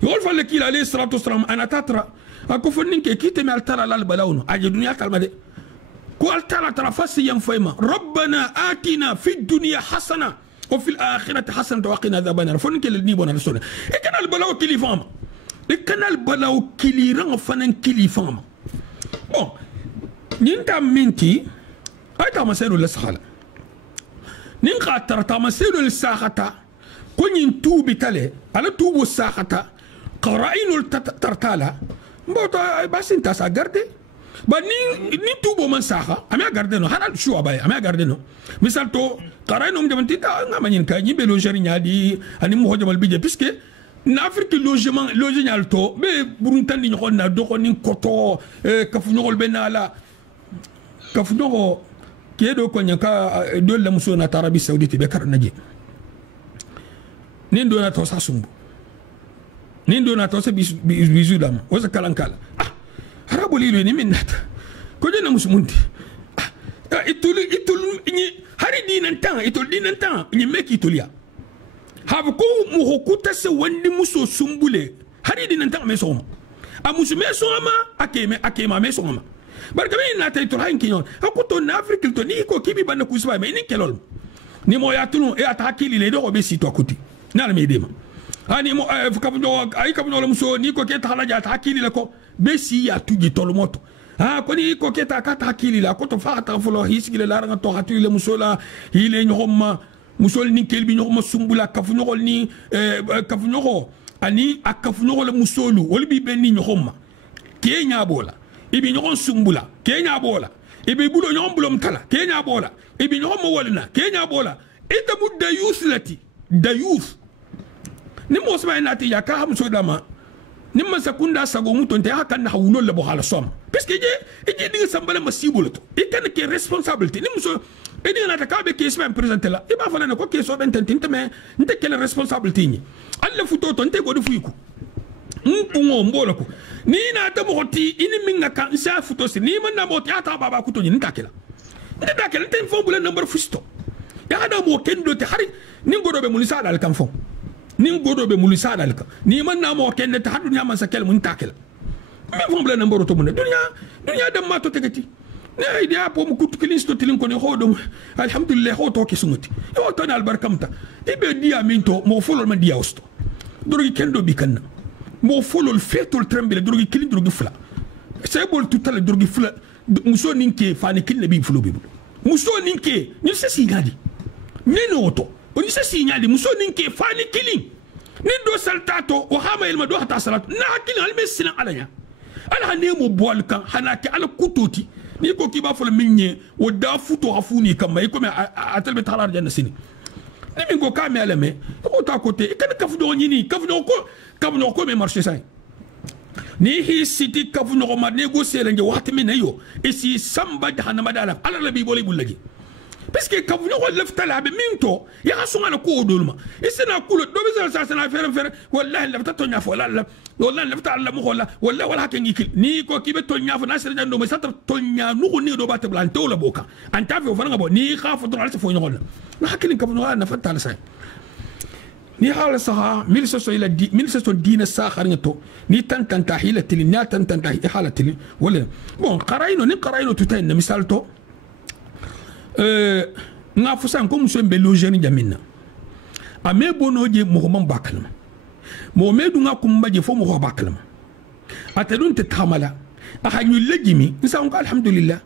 yol fa Allah kila alayhi salatu wasallam ana tatra ako fonnin ke kite me altara lal balawno aje dunya kalmade ko altara tara fasiyan fayma rabbana atina fid dunya hasana wa fil akhirati hasana wa qina adhaban nar fonnin ke ni bona rasul e kana al balaw kili fama le canal balaw kili rang fanan kili fama bon نينتا منتي أي تامسيرو لسخالة نينقا تامسيرو لساختا كون ينتو بتالي على توبو الساختا قرائنو الترتالا مبوتا بس انت ساقردي ba ni tubo man saha amia gardeno hana shuwa bay amia gardeno misal to qarayno mjamanti ta nga manyin ka nyibe logeri nyadi ani mo hojamal bije puisque na afrique logement logignal to be buruntandi nyoko na doko ni koto kafu nyokol benala kafu nyoko kedo ko nyaka dol la muso na Arabie Saoudite be kar naje nin do na to sa sumbu nin do na to sa bisu dam wasa kalankala harabo lilo ni minnata ko jena musmunti itul ni hari dinan tan itul dinan tan ni meki tulia have ko mu hokuta se wandi muso sumbule hari dinan tan me soma amusu me soma akema me soma barka be na tay to hanki yon hakuto na afrique to ni ko kibi bana kusba me ni kelol ni mo ya tunu e atakili le do be sito akuti na la me dema ani mo kabuno ay kabuno la muso ni ko ke talaja atakili le ko be si ya tuji tolmoto ko ni ko ke ta kata hakili la ko to fata fulo hisgile la nga to hatu le muso la ile nyoma muso ni kelbi nyoma sumbula kafu nyol ni kafu nyoko ani akafu nyoko le muso lu wol bi ben ni nyoma ke nya bola ibi nyokon sumbula ke nya bola ibi bulo nyom bulom tala ke nya bola ibi nyoma wolna ke nya bola ita budda yuslati da yus ni mo sma ina ti ya ka ham so dama ni ma sakunda sago muton te hakan na hawuno le bo hala som parce que je dinga sambala masibolo to e kan ke responsabilité ni muso e dinga na ta ka be ke sma présenter la e ba fala na ko ke so ben tentinte mais nte quelle responsabilité ni alla futo to nte go do fuiku ngo mbola ko ni na ta mo hoti ini minga kan sa futo si ni man na mo ta baba kuto ni ntakela nte fo number fusto ya da mo kendo te hari ni godo be mulisa dal kan fo ni godo be mulisa dal ka ni man na mo kende ta hadu nyama sa kel mun takela me fo bula number to mun dunya da ma to tegati ne idea po mu kutu kilisto tilin ko ni hodo alhamdulillah ho to ke sumuti yo to dal barkamta ibe dia minto mo folo man dia osto drogi kendo bi kanna mo folo fetol trembele drogi kilin drogi fla c'est bol tout à drogi fla muso ninke fa ni kilin bi flo bi muso ninke ni se sigadi neno to oni se signali muso ninke fani killing ni do saltato o hama ilma do hata salatu na killing al mesina alanya ala nemo bol kan hanake ala kutoti ni ko kiba fo minye o da futo hafuni kam may ko me atalbe talar janna sini ni min ko kame ala me o ta côté e kan kafu do nyini kafu do ko me marché sai ni hi siti kafu no ma négocier nge waxti min ayo e si samba hanama dala ala la bi bolay bullaji parce que quand vous n'avez pas la minto il y a son ala ko dolma et c'est na kulo do bizal sa na faire wallahi la ta tonya fo la wallahi la ta alla mo xola wallahi wala hakken yikil ni ko kibe tonya fo na sere jando mo sata tonya nu ko ni do batte blan to la boka anta fe fo nga bo ni khafu to ala fo nyol na hakken ka no na fatta la say ni hala saha mil so ila di mil so dina sa kharin to ni tan tahilati ni tan tahilati wala bon qarayno ni qarayno to tan misal to nga fusan ko muso be logeri jamina ame bono je mo man bakalma mo medu nga kumba je fo mo bakalma atadun te tamala a hanyu legimi nsa ko alhamdulillah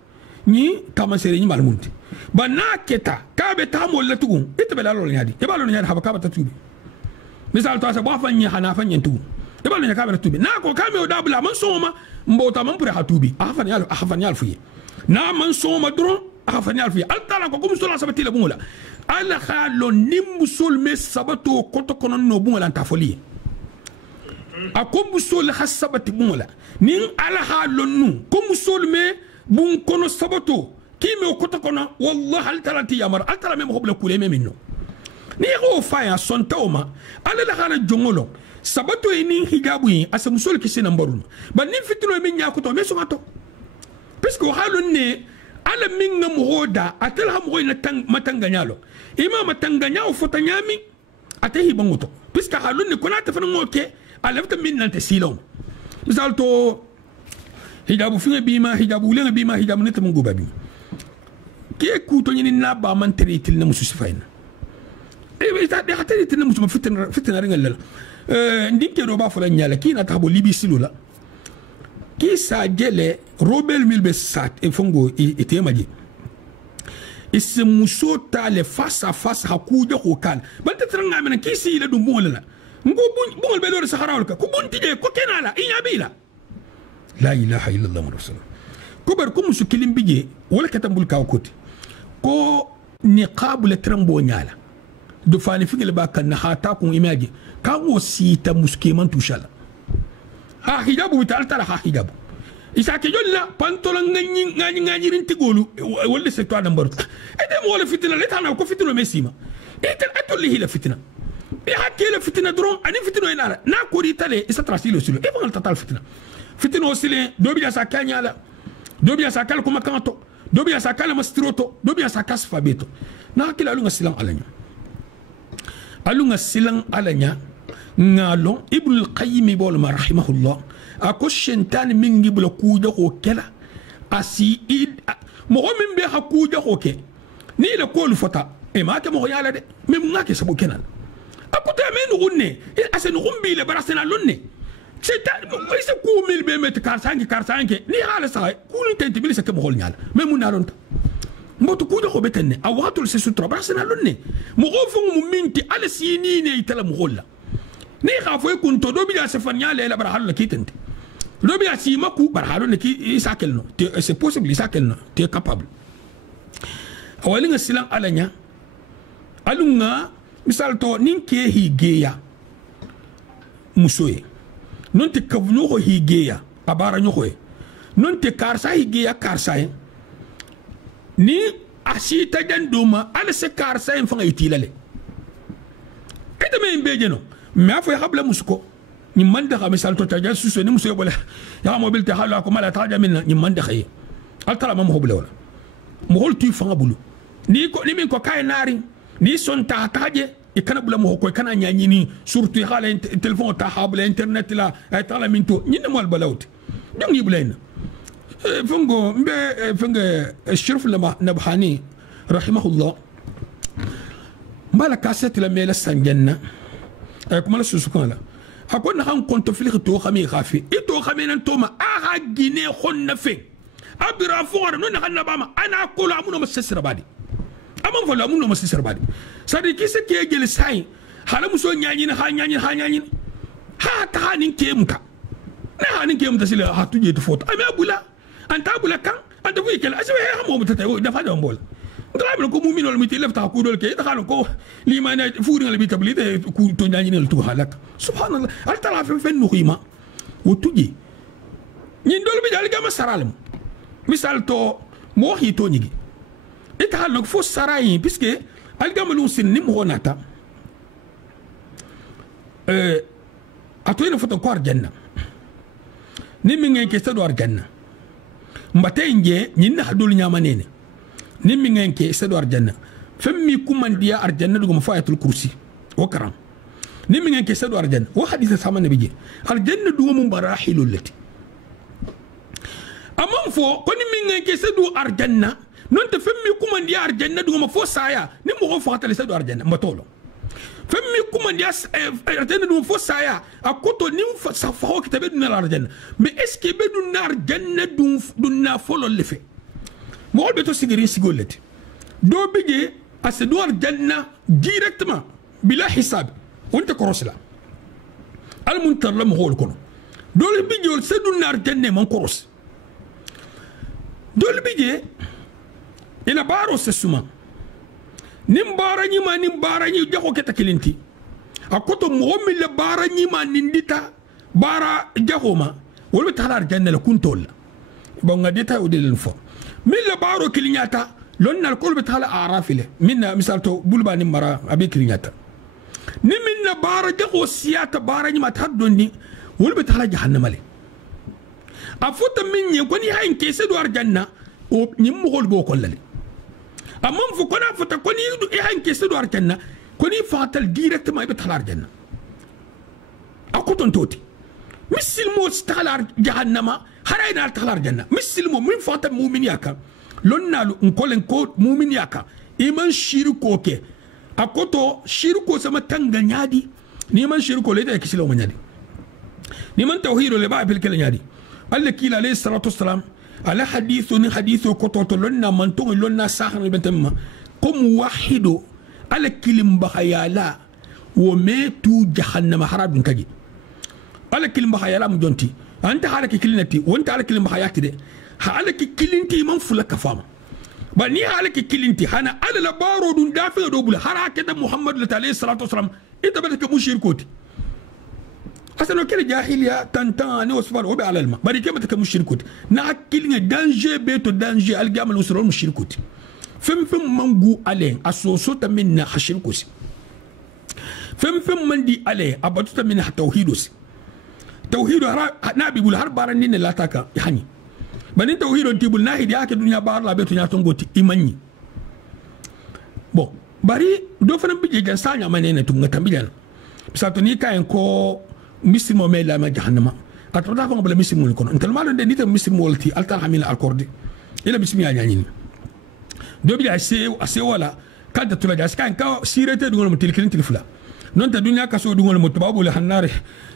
ni kama sere ni malmunti bana keta ka be tamo la tugun ite be la lo nyadi e ba lo nyadi haba ka ba tubi misal to asa ba fanyi hana fanyi tugun e ba lo nyaka ba tubi na ko ka me o dabla man soma mbota man pure hatubi a hafani alfuye na man soma dron afani alfi altala ko musola sabati la bungula ala khalo nimsul me sabato koto kono no bungula ta foli akom musul khasabati bungula nin ala khalo nu ko musul me bun kono sabato kimi koto kono wallahi altala ti yamar altala me hobla kule me minno ni go faya sontoma ala la khana jongolo sabato ni hijabu yi asa musul kisina mbarun ba ni fitino me nyakuto me somato parce que halu ne ala minga muhoda atel ha muhoy na matanganyalo ima matanganyao fotanyami atehi bangoto puisque halunni konata fana ngoke ala vita minna te silom misalto hijabu finga bima hijabu lenga bima hijabu neta mungu babi ke kuto nyini na ba man teritil na mususi fayna e ta de teritil na musu fitna ringa lala ndinke do ba fala nyala kina tabo libi silula ki sa jele robel milbe sat e fongo ite maji isse muso tale face à face hakuja ko kal balta tranga men ki si la dum bolala ngo bungol be do sahara ko bunti je ko kenala inyabila la ilaha illa allah rasul ko bar ko musu kilim bije wala katambul kaw koti ko niqab le trambo nyala do fani fingel ba kan hata ko imaji ka wo sita muskeman tushala ha hijabu bitaltala ha hijabu isa ke jolla pantolan ngani rintigolu wala se to adam baru ede mo wala fitina letana ko fitino mesima ete atolli la fitina e hakela fitina dron ani fitino ina na ko ritale isa trasilo silo e bangal total fitina fitino sile dobi ya sakanyala dobi ya sakal kuma kanto dobi ya sakal mastroto dobi ya sakas fabeto na kila alunga silang alanya ngalo ibn al-qayyim bol ma rahimahullah ako shentan mingi bula kuja ko kela asi mo min be ha kuja ko ke ni la ko fota e ma ke mo yala de mem ngake sabu kenan ako ta men gunne asen gumbi le barasena lunne shentan mo isa ku mil be met karsangi ni hala sa ku ni tenti bil sa ke mo hol nyala mem mun alon mbotu kuja ko betenne awatul se sutra barasena lunne mo gofu mo minti ala sini ne itala mo holla ni khafo kunto do biya se fanyale la barahalo kitente do biya si maku barahalo ne ki isakelno c'est possible isakelno tu es capable awalinga silang alanya alunga misal to ninke higeya musoye non te kavno ho higeya abara nyokoy non te karsa higeya karsa ni asita janduma ala se karsa en fanga itilale kete me mbejeno mais afo habla musko ni manda ka misal to taja suso ni muso bola ya mobil ta halu ko mala taja min ni manda khaye altara mam hobla wala mo hol tu fanga bulu ni ko ni min ko kay nari ni son ta taje e kana bula mo ko kana nyanyi ni surtout hala telephone ta habla internet la ay tala min to ni mo balawt donc ni bulayna fungo mbe funga shirf lama nabhani rahimahullah mala kaset la mela sanjanna kuma la susukana akon han konto fili to khami khafi ito khami nan toma aha gine khonna fe abira fuwar non na bama ana kula amuno masisira badi amon fala amuno masisira badi sadi kise ke gel sai hala muso nyanyi na ha ta hanin ke muka na hanin ke muta sila ha tuje to foto ami abula anta abula kan anta fu kel asbe ha mo mutata da fa da mbol ngala ko mu'min wal mutil lafta ko dol ke dakhal ko limana fuuri ngal bi tablide ku to nyaani nel tu halak subhanallah al tala fe nukhima wutuji nyin dol bi dal gama saralam misal to mo hi to nyigi ita hal fo sarayi puisque al gama lu sin nim honata atoyna foto ko arjanna nim ngeen ke sadu arjanna mbate nge nyin hadul nyamanene nimmi ngenke sadu arjanna fammi kumandiya arjanna dugum fayatul kursi wa karam nimmi ngenke sadu arjanna wa hadith sama nabiji arjanna dugum barahilul lati amam fo ko nimmi ngenke sadu arjanna non te fammi kumandiya arjanna dugum fo saya nimmo ko fatal sadu arjanna matolo fammi kumandiya arjanna dugum fo saya akoto nim sa fo kitabe dun arjanna mais est ce que be dun arjanna dun na folo lefe mo beto sigiri sigoleti do bige asedwar janna directement bila hisab wonte korosla al muntar lam hol kono dole bige ol sedun nar janne man koros dole bige ina baro sesuma nim barani jago keta kilinti akoto mo mille barani ma nindita bara jagoma wolbe talar janne la kuntol bonga deta odel fo من لبارو كلينياتا لون الكل بتاع عرافله من مثالتو بولباني مرا ابي كلينياتا ني من لبارو جاكو سياتا باراني ما تحدوني ول بتاع جهنم لي افوت مني كوني هاي كيس دو ارجنا او ني مغول بو كولالي امام فو كنا فتا كوني هاي كيس دو ارجنا كوني فاتل ديريكت ما بتاع ارجنا اكوتون توتي مثل موت تاع جهنم harayna talar janna misilmo min fata mu'min yaka lonnalu nkolen ko mu'min yaka iman shirko ke akoto shirko sama tanga nyadi ni man shirko le da kisilo nyadi ni man tauhido le ba bil kala nyadi alla kila alayhi salatu wassalam ala hadithu ni hadithu kototo lonna mantongo lonna sahana bentamma comme wahido ala kilim bahayala wo metu jahannama harabun kaji ala kilim bahayala mu jonti anta hala ki kilinati wonta ala kilim bahayati de ha ala ki kilinti man fulaka fama ba ni hala ki kilinti hana ala la baro dun dafi do bul harake da muhammad alayhi salatu wassalam ita bata ka mushrikoti asano kele jahiliya tantan ni wasfar obe ala alma bari kema ka mushrikoti na kilinga danger beto danger al gamal usro mushrikoti fem mangu ale asoso ta minna hashirkusi fem mandi ale abatu ta minna tauhidusi tauhidu nabi bul har baran ni la taka yani banin tauhidu tibul nahidi ake dunya bar la beto nya tongoti imanni bon bari do fana bije jan sanya manene tunga tambilan bisato ni kayen ko mislimo me la ma jahannama atata ko bala mislimo ko en talma de nita mislimo walti alta hamila alcordi ila bismiya nyani dobi ase wala kada tula jas kan ka sirete dungol mutil kilin tilfula non ta dunya kaso dungol mutababu la hanare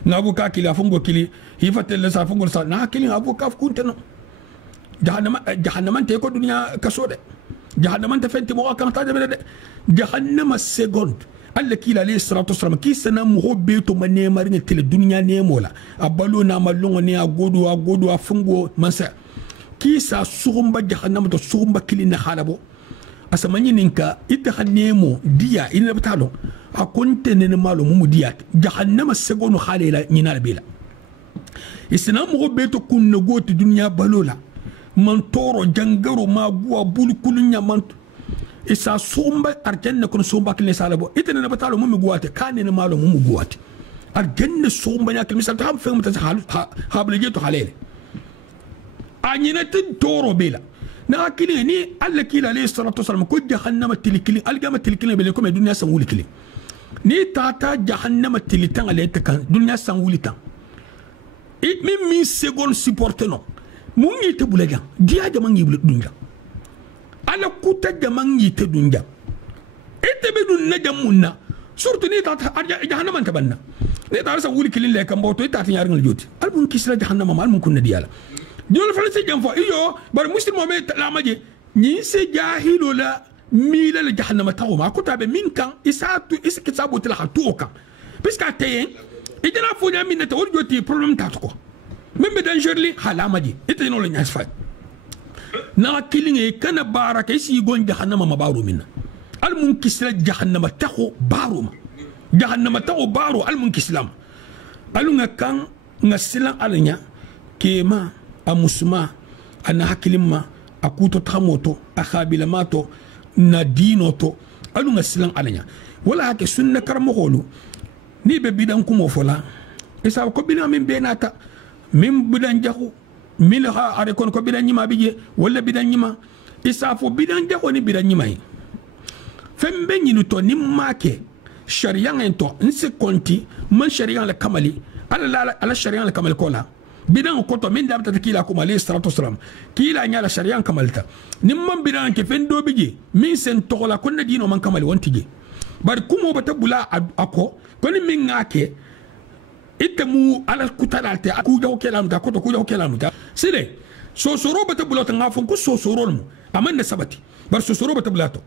ngabu ka kila fungo kili hifatel sa fungo sa na kili abu ka kuntano jahannama te ko dunya kaso de jahannama ta fenti mo kan ta de jahannama second alla kila alayhi salatu wassalam kisana muhobbeto mane maringa tele dunya ne mola abalo na malongo ne agodo fungo mansa kisa sugumba jahannama to sugumba kili na halabo asamanyi ninka ita hanemo diya ina batalo akonte ne malo mu diya jahannama segono halela nyina bela isna mo beto kunno goti dunya balola man toro jangaro ma guwa bul kulunya man isa sumba arjanna kun sumba kili salabo ita ne batalo mu guwate kane ne malo mu guwate arjanna sumba ya misal ta fa mu ta hableje to halele anyina tin toro bela na kili ni alla kila alayhi salatu wasallam ko jahannama tilikili algama tilikili bele ko me dunya san wuli kili ni tata jahannama tilitan alayta kan dunya san wuli tan it mi second supporte no mun yi te bulaga dia jama ngi bula dunya ala kuta jama ngi te dunya ite be dunna jamunna surtout ni tata jahannama tabanna ni tata san wuli kili le kan boto ita tan yaringal joti albun kisra jahannama mal mun kunna diala dole fa se jamfo iyo bar muslimo me la maje ni se jahilo la mila la jahannama tawma kutabe min kan isatu iskitabu til hatuka piska tayen idina fo nya min ta wol joti problem ta ko même dangerli hala maje ite no la nyas fa na kilinge kana baraka isi gon jahannama mabaru minna al munkisla jahannama tahu baruma jahannama tahu baru al munkislam alunga kan ngasilan alnya kema amusuma ana hakilimma akuto tamoto akhabila mato na dinoto alunga silan alanya wala hake sunna karamo holu ni be bidan kumo fola isa ko bidan min benata min bidan jahu milha are kon ko bidan nyima bije wala bidan nyima isa fo bidan jahu ni bidan nyima fembe nyinu to nimmake sharia ento nse konti man sharia la kamali ala sharia la kamali kola bidan ko to min dabta kila ko alayhi salatu wasalam kila nyala shari'an kamalta nimman bidan ke fendo bije min sen to la kon dino man kamali wontige bar kumo bata bula ako kon min ngake itemu ala kutalate aku jaw kelam da ko to ku jaw kelam da sire sosoro bata bula ta ngafon ko sosoro mu amanda sabati bar sosoro bata bula to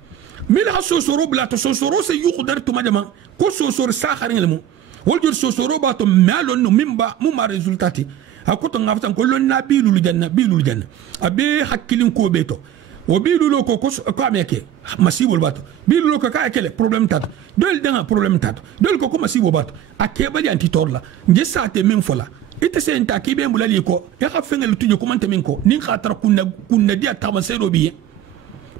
min ha sosoro bula to sosoro se yuqdar to majama ko sosoro sakharin ilmu wol jor sosoro ba to malon no mimba mu ma resultati hakuto ngaftan ko lon na bilul janna abe hakilin ko beto wo bilulo ko ameke masibul bato bilulo ko ka kele problem tato dol danga problem tato dol ko masibo bato akeba janti torla ngesa te min fola ite se enta kibe mbulali ko ya khafenga lutunyo ko mante min ko nin khatar kunna dia tama sedo biye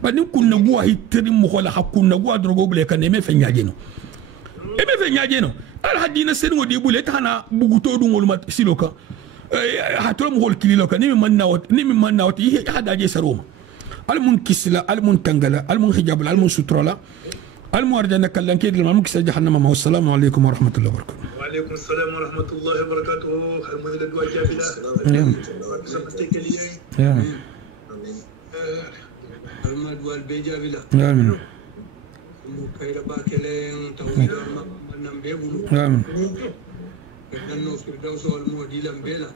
ba nin kunna guwa hitri mo khola hakunna guwa drogo bule kan me fe nyaje no al hadina sen ngodi bule tana buguto dungol mat siloka hatolo mo hol kililo kan ni man nawat yi hada je saroma al mun kisla al mun tangala al mun hijab al mun sutrala al mun arjana kallan kid al mun kisla jahannama ma assalamu alaykum wa rahmatullahi wa barakatuh wa alaykum assalam wa rahmatullahi wa barakatuh al mun ila dua jabila ya al mun dua al bejabila amin mu kayra bakele tawhid nam bebulu amin nanno firdaus wal mu'dilam bela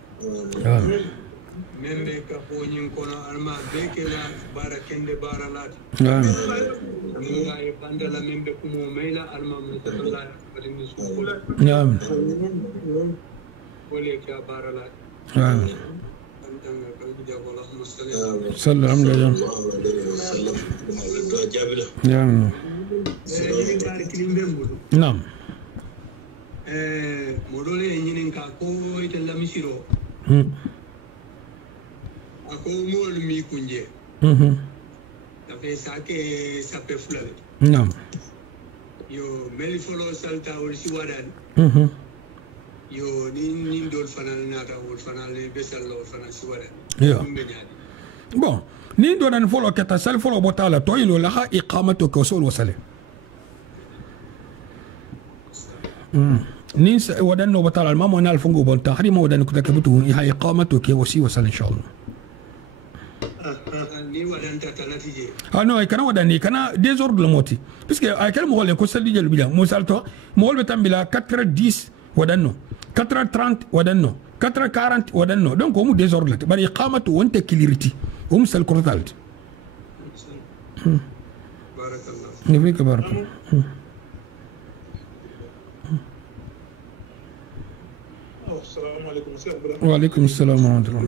membe ka fonyin kono alma beke la bara kende bara lat Amin. minga e bandala membe kumo meila alma mutalla badini sukula Amin. wole ka bara lat Amin. antanga ka jago Allahumma salli Sallallahu alaihi wasallam do jabila Amin. ni bari kilimbe mudu Naam. modole nyinin ka ko itella misiro ako mol mi kunje tape sake sape fulale Naam. yo meli folo salta wol si wadan yo nin dol fanal nata wol fanal besallo fanal si wadan Yeah. be nyaade Bon, ni do nan folo keta sal folo botala to ilo la iqamatu ko sol wasale. Ni wadan no botala ma mo nal fungu bon tahrima wadan ko takabtu ha iqamatu ke wasi wasal inshallah. ni wadan ta talati je Ah non, kana wadan ni kana désordre le moti. Puisque ay kala mo gole ko sal dijel bidan mo salto mo wolbe tambila 4h10 wadan no 4h30 wadan no 4h40 wadan no donc mu désordre la bari iqamatu wonte kiliriti sal kortal. barakallah Nifika baraka. السلام عليكم. وعليكم السلام ورحمة الله.